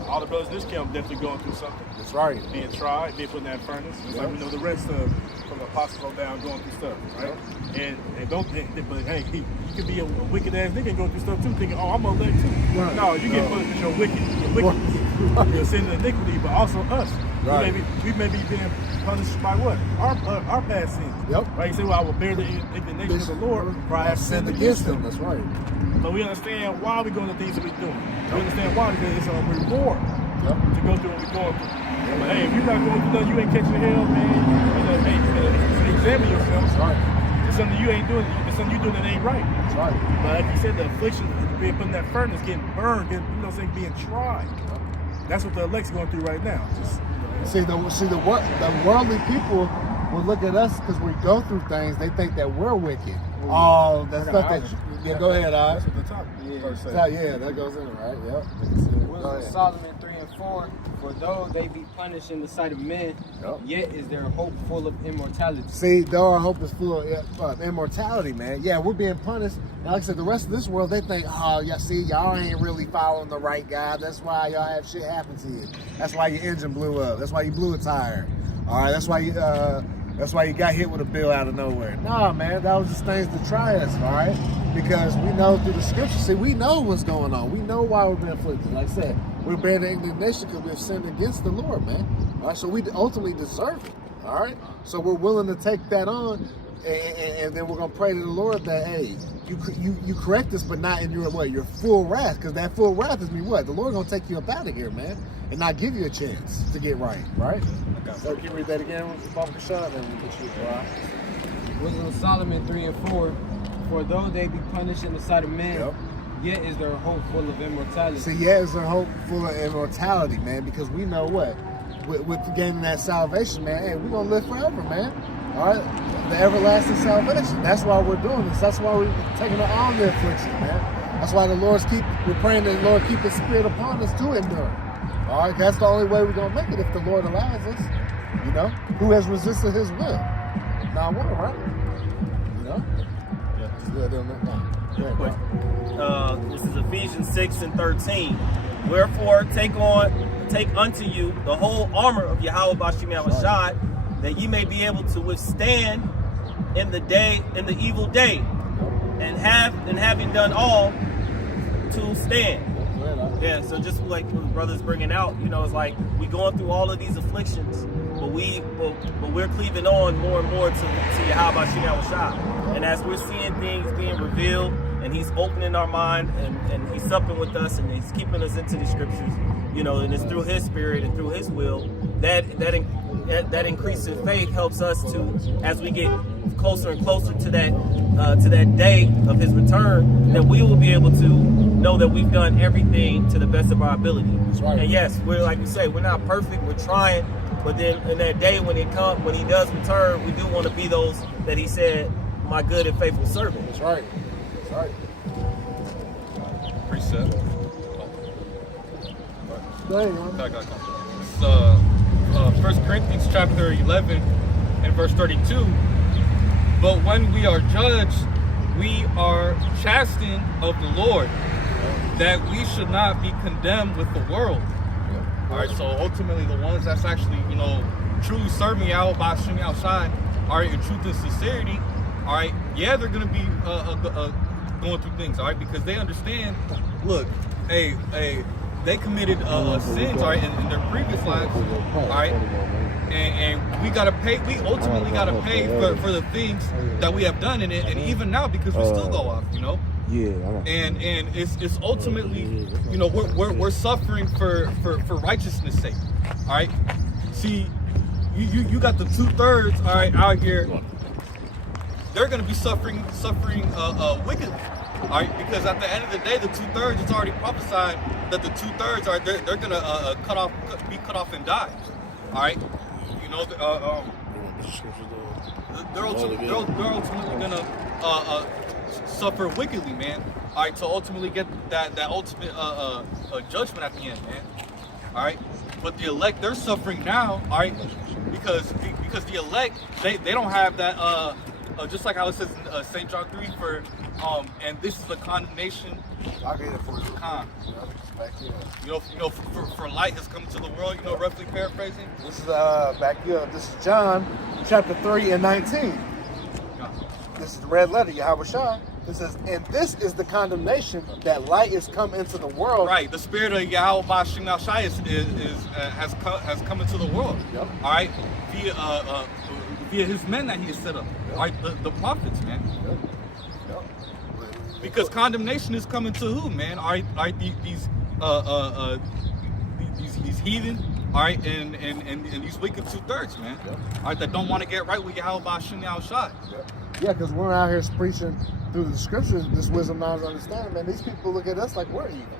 all the brothers in this camp definitely going through something. That's right. Being tried, being put in that furnace. Just like we know the rest of from the apostles down going through stuff, right? And but hey, you can be a wicked ass nigga and go through stuff too, thinking, oh, I'm gonna let too. Right. No, you get put because you're wicked. You're sin and iniquity, but also us. Right. We may be being punished by what? Our past sins. Yep. Right? You say, well, I will bear the indignation of the Lord, for I have sinned against him. That's right. But we understand why we're doing the things that we're doing. We understand why, because it's a reward Yep. to go through what we're going through. But hey, if you're not going through nothing, you ain't catching hell, man. Hey, examine yourself. That's right. It's something you ain't doing. It's something you doing that ain't right. That's right. But like you said, the affliction, being put in that furnace, getting burned, being tried. That's what the elect's going through right now. The worldly people will look at us because we go through things. They think that we're wicked. Oh, that's stuff that. Yeah, go ahead, That's what the top verse says. Yeah, that goes in, right? Yep. Wisdom of Solomon 3 and 4. For though they be punished in the sight of men, yet is their hope full of immortality. See, though our hope is full of immortality, man. Yeah, we're being punished. Now, like I said, the rest of this world, they think, oh, y'all ain't really following the right guy. That's why y'all have shit happen to you. That's why your engine blew up. That's why you blew a tire. All right, that's why you got hit with a bill out of nowhere. Nah, man, that was just things to try us, all right? Because we know through the scriptures, see, we know what's going on. We know why we're being afflicted. Like I said, we're bearing the indignation because we've sinned against the Lord, man. All right, so we ultimately deserve it, all right? So we're willing to take that on, and then we're going to pray to the Lord that, hey, you correct us, but not in your full wrath, because that full wrath is me what? The Lord going to take you up out of here, man, and not give you a chance to get right? Okay. So can you read that again, Baba Kashad, and we'll get you right. Wisdom of Solomon 3 and 4. For though they be punished in the sight of men, yet is their hope full of immortality. See, is their hope full of immortality, man, because we know what? With gaining that salvation, man, hey, we're going to live forever, man. All right? The everlasting salvation. That's why we're doing this. That's why we're taking on the affliction, man. That's why we're praying that the Lord keep His Spirit upon us to endure. All right? That's the only way we're going to make it if the Lord allows us. You know? Who has resisted His will? Not one, right? You know? This is Ephesians 6 and 13. Wherefore take unto you the whole armor of Yahweh Bashim Yahushua, that ye may be able to withstand in the evil day, and having done all, to stand. Yeah, so just like what the brother's bringing out, it's like we going through all of these afflictions, but we're cleaving on more and more to Yahweh Bashim Yahushua. And as we're seeing things being revealed, and He's opening our mind, and He's supping with us, and He's keeping us into the scriptures, and it's through His Spirit and through His will that increase in faith helps us to, as we get closer and closer to that day of His return, that we will be able to know that we've done everything to the best of our ability. That's right. And yes, we're, like we say, we're not perfect. We're trying, but then in that day when He does return, we do want to be those that He said, my good and faithful servant. That's right. That's right. Precept. Go ahead, man. It's 1 Corinthians chapter 11 and verse 32. But when we are judged, we are chastened of the Lord, that we should not be condemned with the world. All right, so ultimately the ones that's actually, truly serving Yahweh Bashim outside, all right, in truth and sincerity, all right, yeah, they're going to be going through things, all right, because they understand, look, hey, they committed sins, all right, in their previous lives, all right, and we gotta pay. We ultimately gotta pay for the things that we have done in it, and even now because we still go off, Yeah. And it's ultimately, we're suffering for righteousness' sake, all right. See, you got the 2/3, all right, out here. They're gonna be suffering wickedly. All right, because at the end of the day, the 2/3, it's already prophesied that the 2/3 are they're gonna be cut off and die. All right, they're ultimately gonna suffer wickedly, man. All right, to ultimately get that ultimate judgment at the end, man. All right, but the elect, they're suffering now. All right, because the elect they don't have that just like how it says in St. John 3, and this is the condemnation. I'll get it for you. Back here. For light has come to the world. Roughly paraphrasing. This is back here. This is John chapter 3 and 19. This is the red letter, Yahweh Shai. It says, and this is the condemnation, that light is come into the world. Right, the spirit of Yahweh Bashim Shai has come into the world. Yep. All right, via his men that he has set up. Yep. All right, the prophets, man. Yep. Yep. Because condemnation is coming to who, man? All right, these heathen, all right, and these wicked 2/3, man. Yep. All right, that don't want to get right with Yahweh Bashim Shai. Yep. Yeah, because we're out here preaching through the scriptures, this wisdom, knowledge, understanding, man. These people look at us like we're evil.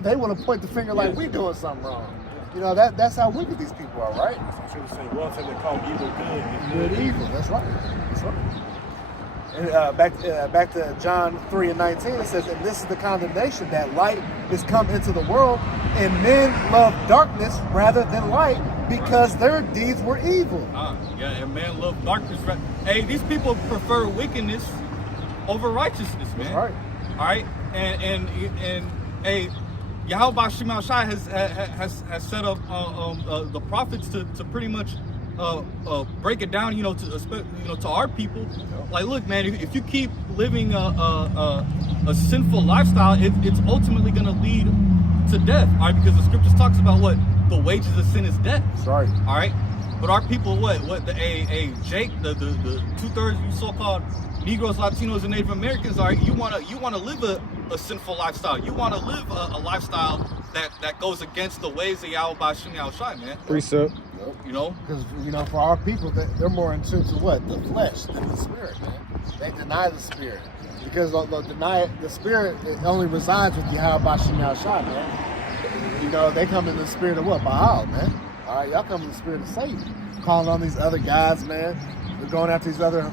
They want to point the finger like we doing something wrong. That's how wicked these people are, right? I'm sure to say, well, so they call evil good and Good evil. That's right. That's right. And back to John 3 and 19, it says, and this is the condemnation, that light is come into the world, and men love darkness rather than light, because their deeds were evil. Yeah, and men love darkness. Hey, these people prefer wickedness over righteousness, man. That's right. All right, and hey, Yahweh Bashim Shai has set up the prophets to pretty much break it down, to our people. Like, look, man, if you keep living a sinful lifestyle, it's ultimately going to lead to death. All right, because the scriptures talks about what the wages of sin is death. That's right. All right, but our people, Jake, the 2/3 you so-called Negroes, Latinos, and Native Americans, all right, you wanna live a sinful lifestyle. You want to live a lifestyle that goes against the ways of Yahweh Bashim Shai, man. Precept. Because for our people, they're more in tune to what? The flesh than the spirit, man. They deny the spirit. Because the spirit, it only resides with Yahweh Bashim Shai, man. They come in the spirit of what? Baal, man. All right, y'all come in the spirit of Satan. Calling on these other gods, man. We're going after these other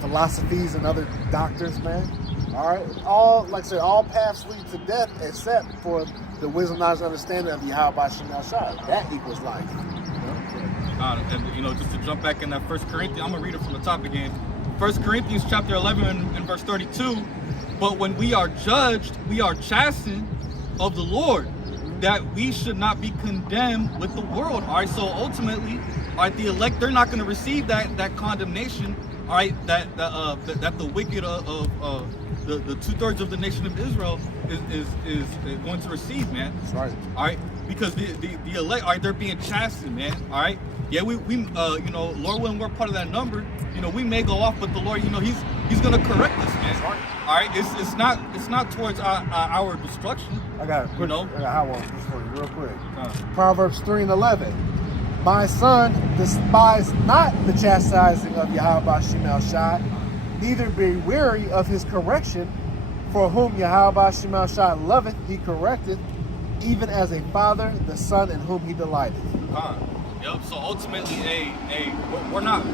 philosophies and other doctors, man. All right, all paths lead to death except for the wisdom, knowledge, understanding of Yahweh Bashim Shai. That equals life. And just to jump back in that 1 Corinthians, I'm gonna read it from the top again. 1 Corinthians chapter 11 and verse 32. But when we are judged, we are chastened of the Lord, that we should not be condemned with the world. All right, so ultimately, all right, the elect, they're not going to receive that condemnation. All right, that the wicked of the 2/3 of the nation of Israel is going to receive, man. That's right. All right, because the elect, all right, they're being chastened, man. All right, yeah, we Lord willing, we're part of that number. We may go off, but the Lord, He's going to correct us, man. That's right. All right, it's not towards our destruction. I got it. Quick, I got hot one for you, real quick. Proverbs 3 and 11. My son, despise not the chastising of Yahweh Bashim Shai, neither be weary of his correction, for whom Yahweh Bashim Shai loveth, he correcteth, even as a father the son in whom he delighteth. Yep. So ultimately, we're not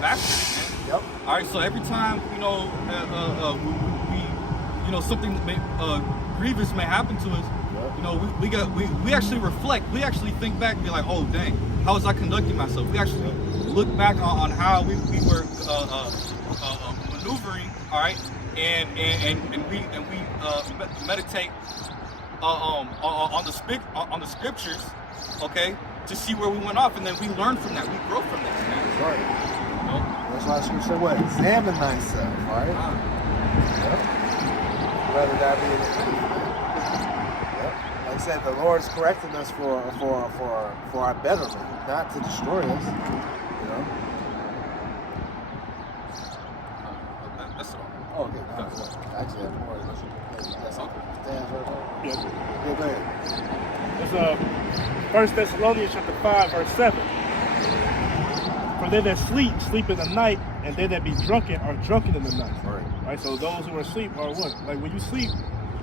bastards, man. Yep. All right. So every time we something grievous may happen to us, we actually reflect. We actually think back and be like, oh dang, how was I conducting myself? We actually look back on how we were maneuvering. All right, and we meditate on the scriptures, okay, to see where we went off, and then we learn from that. We grow from that. That's right. That's why scripture said what? Examine thyself, right? Whether that be like I said, the Lord's correcting us for our betterment, not to destroy us. That's all. Oh, okay. Actually, I have more. That's all. Yeah. Go ahead. It's 1 Thessalonians chapter 5, verse 7. For they that sleep in the night, and they that be drunken are drunken in the night. Right? So those who are asleep are what? Like when you sleep,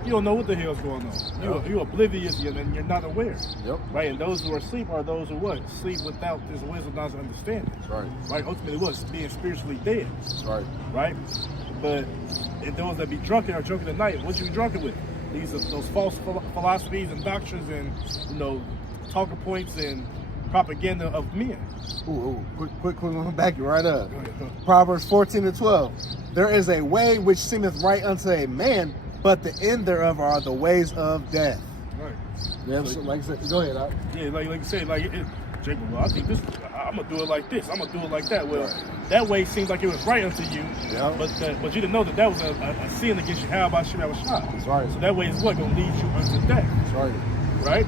you don't know what the hell's going on. You're oblivious and you're not aware. Yep. Right? And those who are asleep are those who what? Sleep without this wisdom, knowledge, and understanding. Right. Right? Ultimately, what's being spiritually dead. Right. Right? But and those that be drunken are drunken at night. What you be drunken with? These are those false philosophies and doctrines and talking points and propaganda of men. Quick, back you right up. Proverbs 14:12. There is a way which seemeth right unto a man, but the end thereof are the ways of death. Right. Yeah, so, like I said, go ahead. Yeah, like you say, like Jacob, well, I think this. I'm gonna do it like this. I'm gonna do it like that. Well, that way seems like it was right unto you. Yeah. But you didn't know that was a sin against you. How about Shema Shah? That's right. So that way is what gonna lead you unto death. That's right. Right.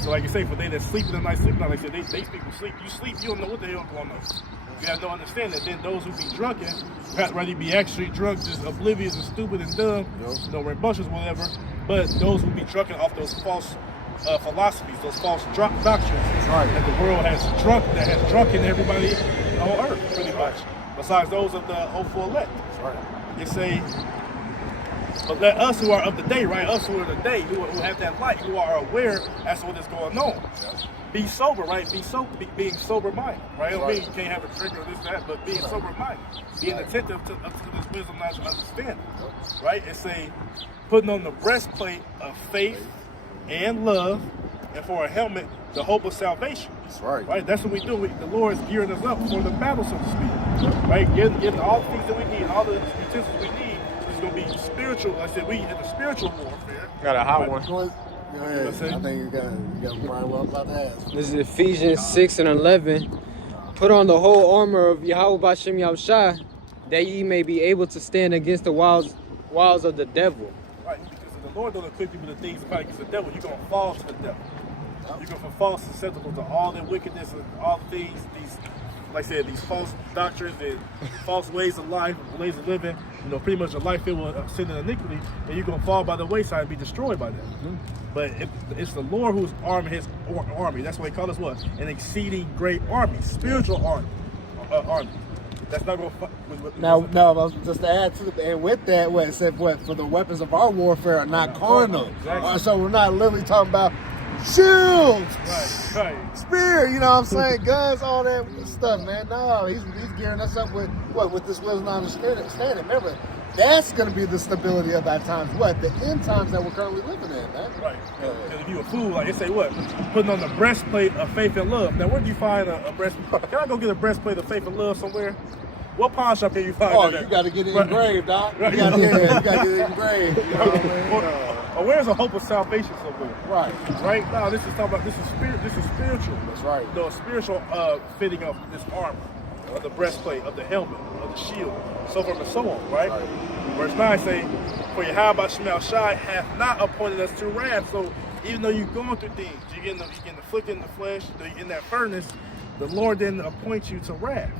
So like you say, for they that sleep in the night, sleep in the night. Like I said, they people sleep. You sleep, you don't know what the hell going on. You have no understanding. Then those who be drunken, rather be actually drunk, just oblivious and stupid and dumb, you know, rambunctious, whatever. But those who be drunken off those false philosophies, those false doctrines that the world has drunken everybody on earth, pretty much. Besides those of the hopeful elect. They say, but let us who are of the day, right? Us who are the day, who have that light, who are aware as to what is going on. Be sober, right? Being sober-minded, right? I don't mean you can't have a drink or this, that, but being sober-minded. Being attentive to this wisdom, knowledge, and understanding, right? It's putting on the breastplate of faith and love, and for a helmet, the hope of salvation. That's right. Right? That's what we do. The Lord is gearing us up for the battle, so to speak. Right? Getting all the things that we need, all the utensils we need. It's going to be spiritual. Like I said, we in the spiritual warfare. Got a hot one. Go ahead. I think you got Brian well about to ask. This is Ephesians 6:11. Put on the whole armor of Yahweh Bashem Yahushua, that ye may be able to stand against the wiles of the devil. Right, because if the Lord don't equip you with the things to fight against the devil, you're going to fall to the devil. You're going to fall susceptible to all the wickedness and all the things, these, like I said, these false doctrines and false ways of life, ways of living, you know, pretty much a life filled with sin and iniquity, and you're going to fall by the wayside and be destroyed by them. But it's the Lord who's arming his army. That's why he called us what? An exceeding great army, spiritual army. That's not going to. Now, just to add to it, and with that, what it said, for the weapons of our warfare are not carnal. Exactly. So we're not literally talking about shields, right. spear, you know what I'm saying, guns, all that stuff, man. No, he's gearing us up with this wisdom and understanding. Remember, that's going to be the stability of our times. The end times that we're currently living in, man. Right. Because if you a fool, like they say, putting on the breastplate of faith and love. Now, where do you find a breastplate? Can I go get a breastplate of faith and love somewhere? What pawn shop can you find? Oh, you got to get it engraved, Doc. Right. You got to get it engraved. You know what I mean? Or where's a hope of salvation somewhere? Right. Right. No, this is spiritual. That's right. The spiritual fitting of this armor, of the breastplate, of the helmet, of the shield, so forth and so on. Right. Verse 9 say, "For Yahweh Shema Shai hath not appointed us to wrath." So even though you're going through things, you're getting afflicted in the flesh, you're in that furnace, the Lord didn't appoint you to wrath.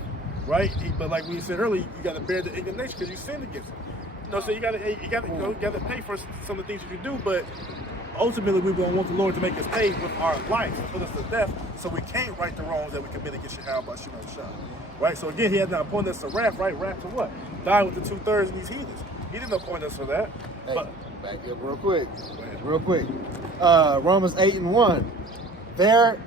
Right, but like we said earlier, you got to bear the indignation because you sinned against Him. You know, so you got to pay for some of the things that you do. But ultimately, we're going to want the Lord to make us pay with our life, put us to death, so we can't right the wrongs that we commit against Yahweh Shema Shah. Right. So again, He had not appointed us to wrath. Right, wrath to what? Die with the 2/3 of these heathens. He didn't appoint us for that. Hey, but back up real quick. Romans 8:1. There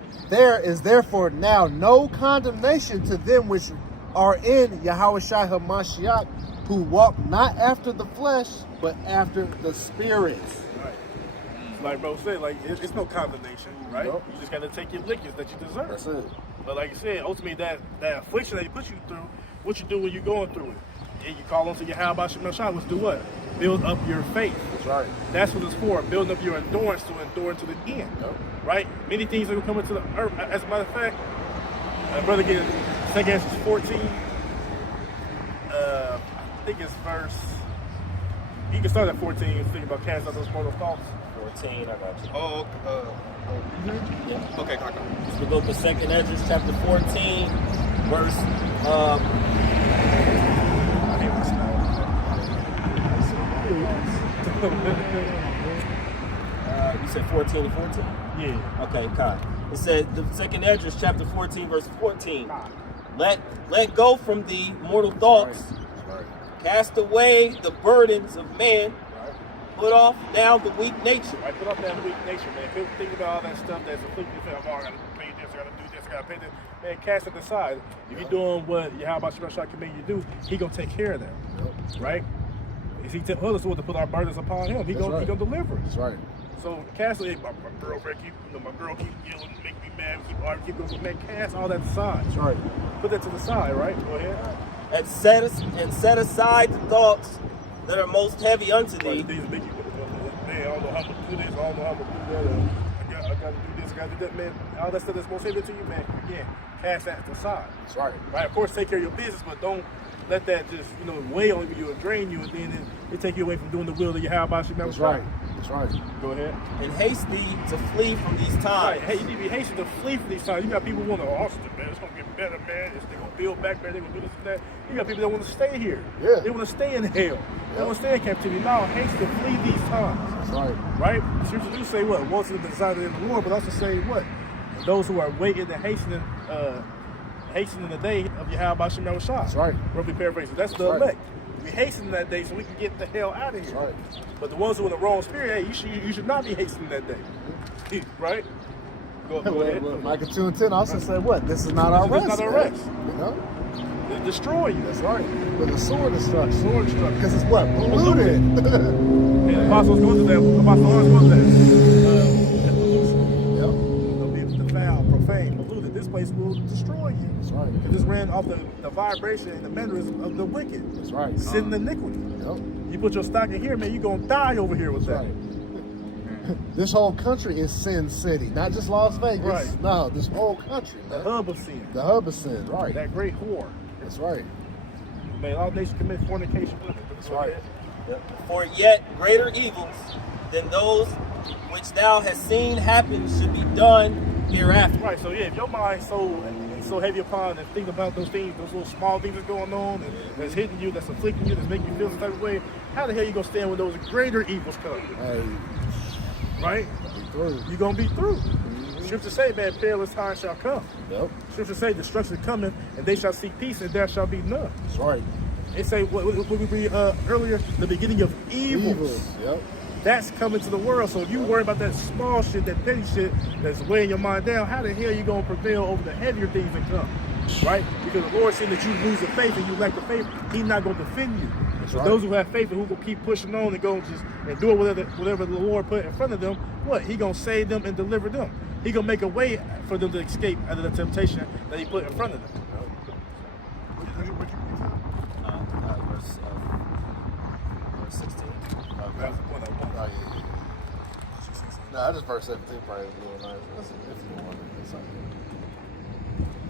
is therefore now no condemnation to them which are in Yahweh Shai HaMashiach, who walk not after the flesh, but after the Spirit. Right. Like bro said, it's no condemnation, right? Nope. You just got to take your lickings that you deserve. That's it. But like you said, ultimately that affliction that He puts you through, what you do when you're going through it, and you call onto Yahweh Shema Shai, which do what? Build up your faith. That's right. That's what it's for. Building up your endurance to endure to the end. Yep. Right? Many things are going to come into the earth. As a matter of fact, brother, get 2 Genesis 14. I think it's verse. You can start at 14 and think about casting out those mortal thoughts. 14, I got you. Oh, Yeah. okay, got it. So we go to 2nd Esdras chapter 14, verse. You said 14 and 14? Yeah. Okay, Kai. It said, the 2nd Esdras chapter 14, verse 14. Let go from thee mortal thoughts. Right. Cast away the burdens of man. Put off now the weak nature. Right, put off that weak nature, man. People think about all that stuff that's afflicting you. I gotta pay this, I gotta do this, I gotta pay this. Man, cast it aside. If you're doing what Yahweh Shema Shai command you to do, He gonna take care of that. Right? He told us what to put our burdens upon Him. He gonna deliver us. That's right. So cast, hey, my girlfriend my girl keep yelling, make me mad, keep arguing, keep going, man, cast all that aside. That's right. Put that to the side, right? Go ahead. And set aside the thoughts that are most heavy unto thee. These make you, man, I don't know how to do this, I don't know how to do that. I got to do this, I got to do that, man. All that stuff that's most heavy to you, man. Again, cast that to the side. That's right. Right. Of course, take care of your business, but don't let that just weigh on you and drain you, and then it take you away from doing the will that you have about you. That's right. That's right. Go ahead. And haste thee to flee from these times. Right. Hey, you need to be hasty to flee from these times. You got people who want to, Austin, man, it's gonna get better, man. They're gonna build back better. They're gonna do this and that. You got people that want to stay here. Yeah. They want to stay in hell. They want to stay in captivity. No, haste to flee these times. That's right. Right? Scripture do say what? Once is the desire in the Lord, but also say what? Those who are waiting and hastening the day of Yahweh Shem Shah. That's right. Roughly paraphrasing. That's the right. elect. We hasten that day so we can get the hell out of here. That's right. But the ones who are in the wrong spirit, hey, you should not be hastening that day. Right? Go ahead. Micah 2:10 also said what? This is not our rest. This is not our rest. You know? They destroy you. That's right. With a sword destruction. Sword destruction. Because it's what? Polluted. And the apostles go to that. The apostles go to that. They'll be defiled, profane, polluted. This place will destroy you. That's right. It just ran off the vibration and the mannerism of the wicked. That's right. Sin and iniquity. Yep. You put your stock in here, man, you're going to die over here with That's that. right. This whole country is Sin City, not just Las Vegas. Right. No, this whole country. The hub of sin. The hub of sin, right. That great whore. That's right. Man, all nations commit fornication with it. That's right. For yet greater evils than those which thou hast seen happen should be done hereafter. Right, so yeah, if your mind's so heavy upon and think about those things, those little small things that's going on, and that's hitting you, that's afflicting you, that's making you feel some type of way, how the hell you gonna stand when those greater evils come? Hey, right? You're gonna be through. Scripture say, man, perilous times shall come. Yep. Scripture say, destruction is coming, and they shall seek peace, and there shall be none. That's right. It say what we read earlier, the beginning of evils. Yep. That's coming to the world. So if you worry about that small shit, that petty shit that's weighing your mind down, how the hell are you going to prevail over the heavier things that come? Right? Because the Lord said that you lose the faith and you lack the faith, He's not going to defend you. That's But right. those who have faith and who will keep pushing on and go and do whatever the Lord put in front of them, what? He going to save them and deliver them. He going to make a way for them to escape out of the temptation that He put in front of them. Verse 16. No, I just verse 17 probably is a little nice. That's if you want it.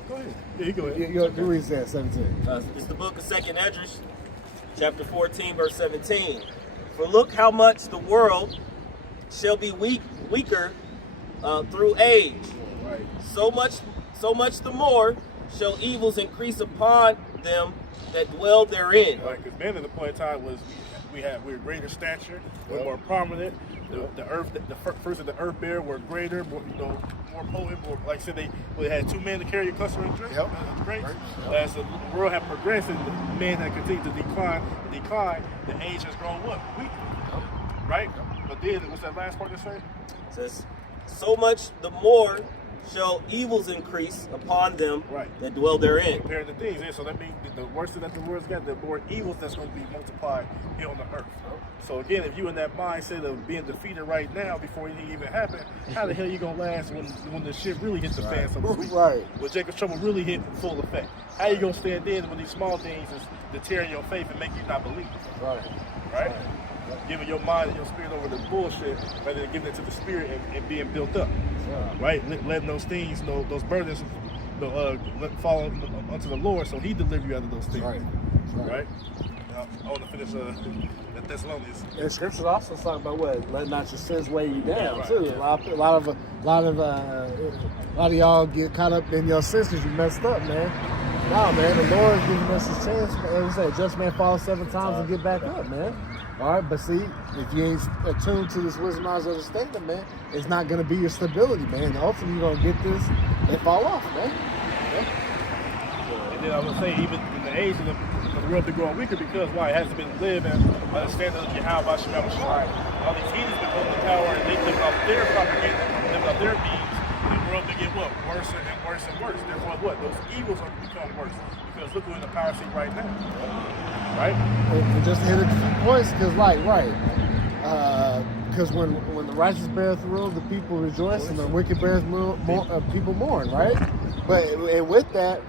Go ahead. Yeah, you go ahead. You read that 17. It's the book of 2nd Esdras, chapter 14, verse 17. For look how much the world shall be weaker through age. Right. So much the more shall evils increase upon them that dwell therein. Right, because man at the point in time was we're greater stature, we're more prominent. The earth, the first of the earth bear were greater, more potent, more, like I said, they had 2 men to carry a cluster of grapes. As the world had progressed and the men had continued to decline, the age has grown what? Weaker. Right? But then, what's that last part to say? It says, so much the more shall evils increase upon them that dwell therein. Comparing the things, yeah, so that means the worse that the world's got, the more evils that's going to be multiplied here on the earth. So again, if you're in that mindset of being defeated right now before anything even happened, how the hell are you going to last when the shit really hits the fan, so to speak? Right. When Jacob's trouble really hit full effect. How you going to stand in when these small things is deterring your faith and make you not believe? Right. Right? Giving your mind and your spirit over the bullshit rather than giving it to the spirit and being built up. Right? Letting those things, those burdens fall unto the Lord so He deliver you out of those things. Right? I want to finish the Thessalonians. And scriptures also talk about what? Let not your sins weigh you down Right, too. yeah. A lot of y'all get caught up in your sins because you messed up, man. No, man, the Lord is giving us a chance. As I say, just man falls 7 times and get back up, man. All right, but see, if you ain't attuned to this wisdom, knowledge, understanding, man, it's not going to be your stability, man. Ultimately, you're going to get this and fall off, man. And then I would say, even in the age of the world be growing weaker because why? It hasn't been living by the standard of Yahweh Shem Shai. All these heathens been holding the power and they live off their propaganda, live off their means. The world begin what? Worse and worse and worse. Therefore, what? Those evils are become worse. Because look who's in the power seat right now. Right? And just to hit a few points, because because when the righteous beareth rule, the people rejoice, and the wicked beareth people mourn, right? But and with that,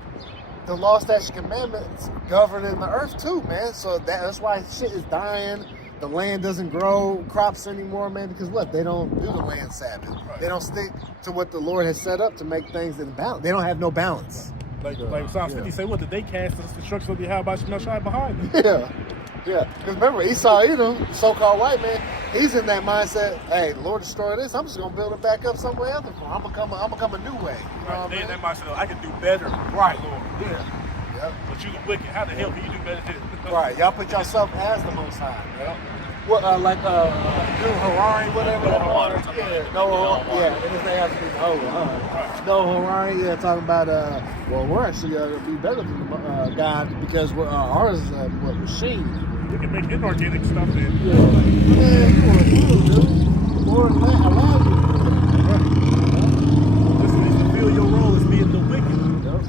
the law, statutes, commandments governing the earth too, man. So that's why shit is dying. The land doesn't grow crops anymore, man, because what? They don't do the land Sabbath. Right. They don't stick to what the Lord has set up to make things in balance. They don't have no balance. Like Psalms 50 say, what did they cast the destruction of the Yahweh Shemashai behind them? Yeah. Because remember, Esau, so-called white man, he's in that mindset, hey, the Lord destroyed this, I'm just going to build it back up somewhere else. I'm going to come a new way. You know they in that mindset, I can do better. Right. Lord. Yeah. Yep. But you the wicked, how the hell can you do better than Right. Y'all put yourself as the Most High. Yep. What, Harari, whatever. And his name has to be No Harari, talking about, well, we're actually going to be better than the God because ours is machine. We can make inorganic stuff then. Yeah. Man, you want to do, dude. Lord allow you. Just to fulfill your role as being the wicked. Yep.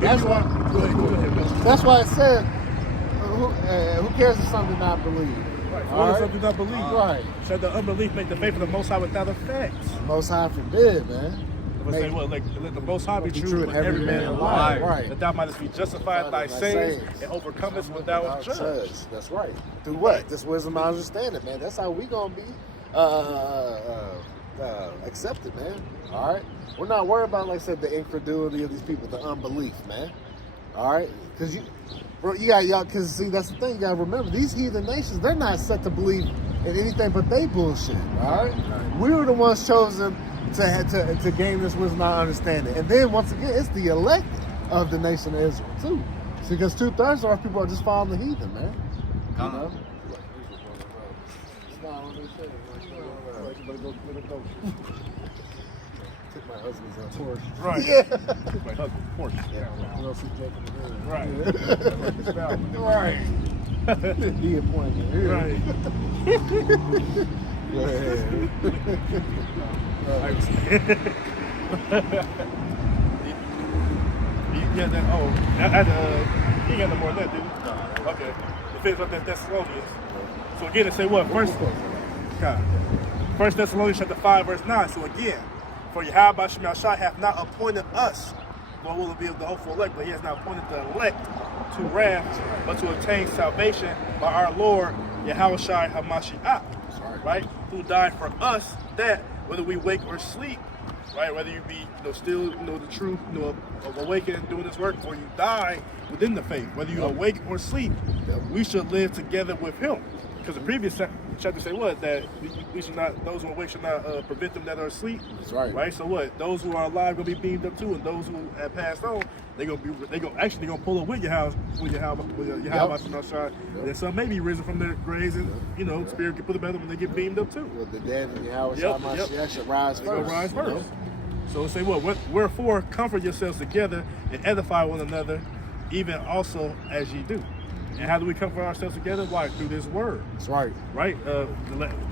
That's why. Go ahead. That's why it said, who cares if some do not believe? Right. What if some do not believe? Right. Shall the unbelief make the faith of the Most High without effects? Most High forbid, man. But say what? Let the Most High be true and every man a liar. Right. That thou mightest be justified thy sayings and overcomest when thou art judged. That's right. Through what? This wisdom and understanding, man. That's how we gonna be accepted, man. All right. We're not worried about, like I said, the incredulity of these people, the unbelief, man. All right, because because see, that's the thing. You gotta remember, these heathen nations, they're not set to believe in anything but they bullshit. All right, we were the ones chosen to gain this wisdom and understanding, and then once again, it's the elect of the nation of Israel too. See, because 2/3 of our people are just following the heathen, man. You know? Took my husband's Porsche. Right. Yeah. Took my husband's Porsche. Yeah. Right. Right. He appointed. Right. Go ahead. You got that? Oh, you got no more than that, dude. No. Okay. It fits up that Thessalonians. So again, it say what? First Thessalonians chapter 5, verse 9. So again, for Yahweh Shemashai hath not appointed us, nor will it be of the hopeful elect, but he has not appointed the elect to wrath, but to obtain salvation by our Lord Yahushua HaMashiach, right? Who died for us, that whether we wake or sleep, right? Whether you be still the truth, awakened doing this work, or you die within the faith, whether you awake or sleep, we should live together with him. Because the previous chapter say what? That we should not, those who are awake should not prevent them that are asleep. That's right. Right? So what? Those who are alive gonna be beamed up too, and those who have passed on, they're gonna pull up with Yahweh Shemashai. And some may be risen from their graves, and spirit can put them better when they get beamed up too. With the dead and Yahweh Shemashai should rise first. They'll rise first. So say what? Wherefore comfort yourselves together and edify one another, even also as ye do. And how do we comfort ourselves together? Why? Through this word. That's right. Right? The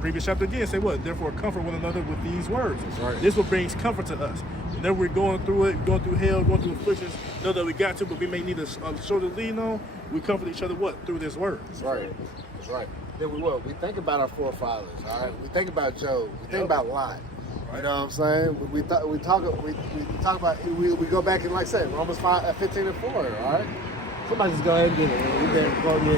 previous chapter again say what? Therefore comfort one another with these words. That's right. This what brings comfort to us. Whenever we're going through it, going through hell, going through afflictions, know that we got to, but we may need a shoulder to lean on. We comfort each other what? Through this word. That's right. That's right. Then we think about our forefathers, all right? We think about Job. We think about Lot. You know what I'm saying? We talk about, we go back and like I said, Romans 15 and 4, all right? Somebody just go ahead and get it. Let's go ahead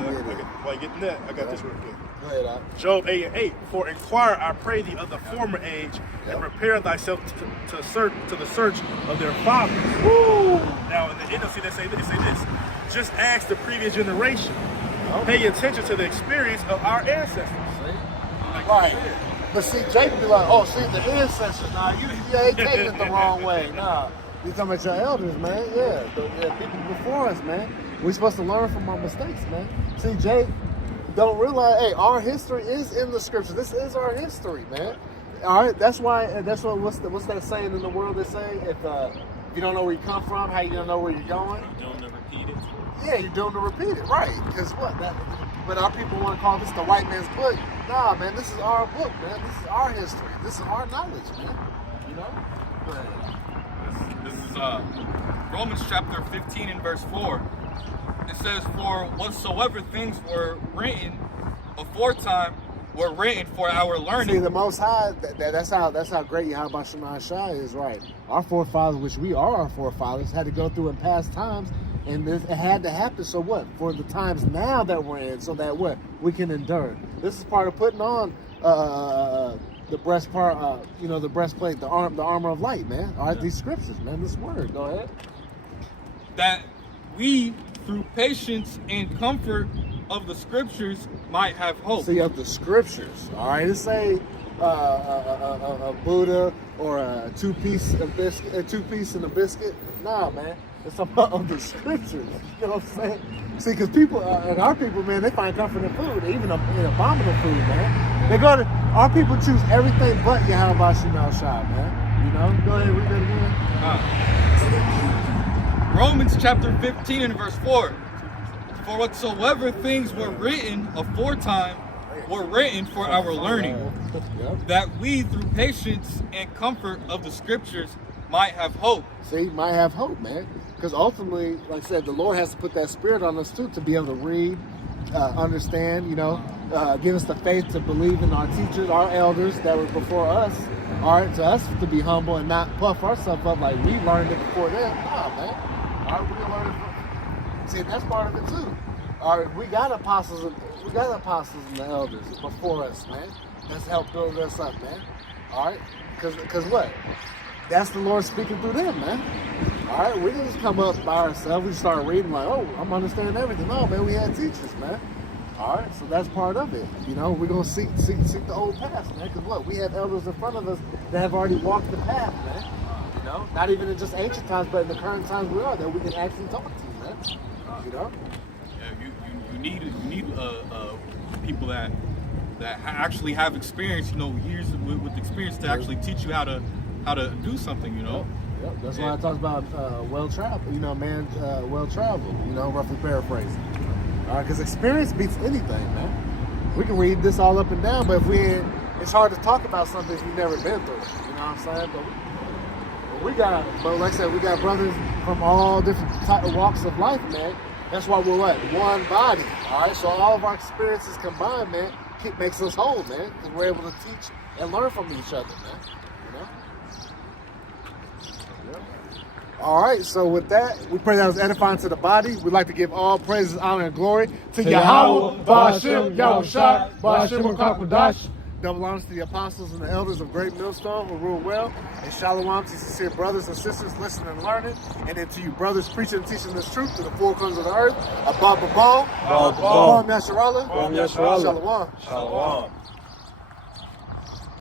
and get it. While you're getting that, I got this real quick. Go ahead, Al. Job 8 and 8. For inquire, I pray thee, of the former age, and prepare thyself to the search of their fathers. Woo! Now in the NLC they say this. Just ask the previous generation. Okay. Pay attention to the experience of our ancestors. Right. But see, Jake be like, oh, see, the ancestors, you ain't taking it the wrong way. Nah. You talking about your elders, man. Yeah, the people before us, man. We're supposed to learn from our mistakes, man. See, Jake, don't realize, hey, our history is in the scriptures. This is our history, man. All right, that's what's that saying in the world they say? If you don't know where you come from, how you gonna know where you're going? You're doing to repeat it. Yeah, you're doing to repeat it, right? Because but our people want to call this the white man's book. Nah, man, this is our book, man. This is our history. This is our knowledge, man. You know? But, this is Romans chapter 15 and verse 4. It says, for whatsoever things were written aforetime were written for our See, learning. the Most High, that's how great Yahweh Shema Shai is, right? Our forefathers, which we are our forefathers, had to go through in past times, and it had to happen. So what? For the times now that we're in, so that what? We can endure. This is part of putting on the breast part, the breastplate, the armor of light, man. All right, these scriptures, man, this word. Go ahead. That we, through patience and comfort of the scriptures, might have hope. See, of the scriptures, all right? It say a Buddha or a two-piece and a biscuit. Nah, man. It's about of the scriptures. You know what I'm saying? See, because people, and our people, man, they find comfort in food, even in abominable food, man. Our people choose everything but Yahweh Shema Shai, man. You know? Go ahead, read that again. Romans chapter 15 and verse 4. For whatsoever things were written aforetime were written for our learning, that we through patience and comfort of the scriptures might have hope. See, might have hope, man. Because ultimately, like I said, the Lord has to put that spirit on us too to be able to read, understand, give us the faith to believe in our teachers, our elders that were before us. All right, to us to be humble and not puff ourselves up like we learned it before them. Nah, man. All right, we learned it. See, that's part of it too. All right, we got apostles and the elders before us, man. That's helped build us up, man. All right, because what? That's the Lord speaking through them, man. All right, we didn't just come up by ourselves. We start reading like, oh, I'm understanding everything. No, man, we had teachers, man. All right, so that's part of it. We're gonna seek the old path, man. Because what? We have elders in front of us that have already walked the path, man. Not even in just ancient times, but in the current times we are, that we can actually talk to, man. Yeah, you need people that actually have experience, years with experience to actually teach you how to do something, Yep. That's why I talk about well-traveled, well-traveled, roughly paraphrasing. All right, because experience beats anything, man. We can read this all up and down, but it's hard to talk about something if you've never been through it. You know what I'm saying? But like I said, we got brothers from all different type of walks of life, man. That's why we're what? One body. All right, so all of our experiences combined, man, makes us whole, man. Because we're able to teach and learn from each other, man. All right, so with that, we pray that was edifying to the body. We'd like to give all praises, honor, and glory to Yahweh, Ba'ashem, Yahushua, Ba'ashem, Kakadash. Double honors to the apostles and the elders of Great Millstone who rule well. And shalom to sincere brothers and sisters listening and learning. And then to you brothers preaching and teaching this truth to the four corners of the earth. Abba Babal, Abba Yasharallah, Shalom. Shalom.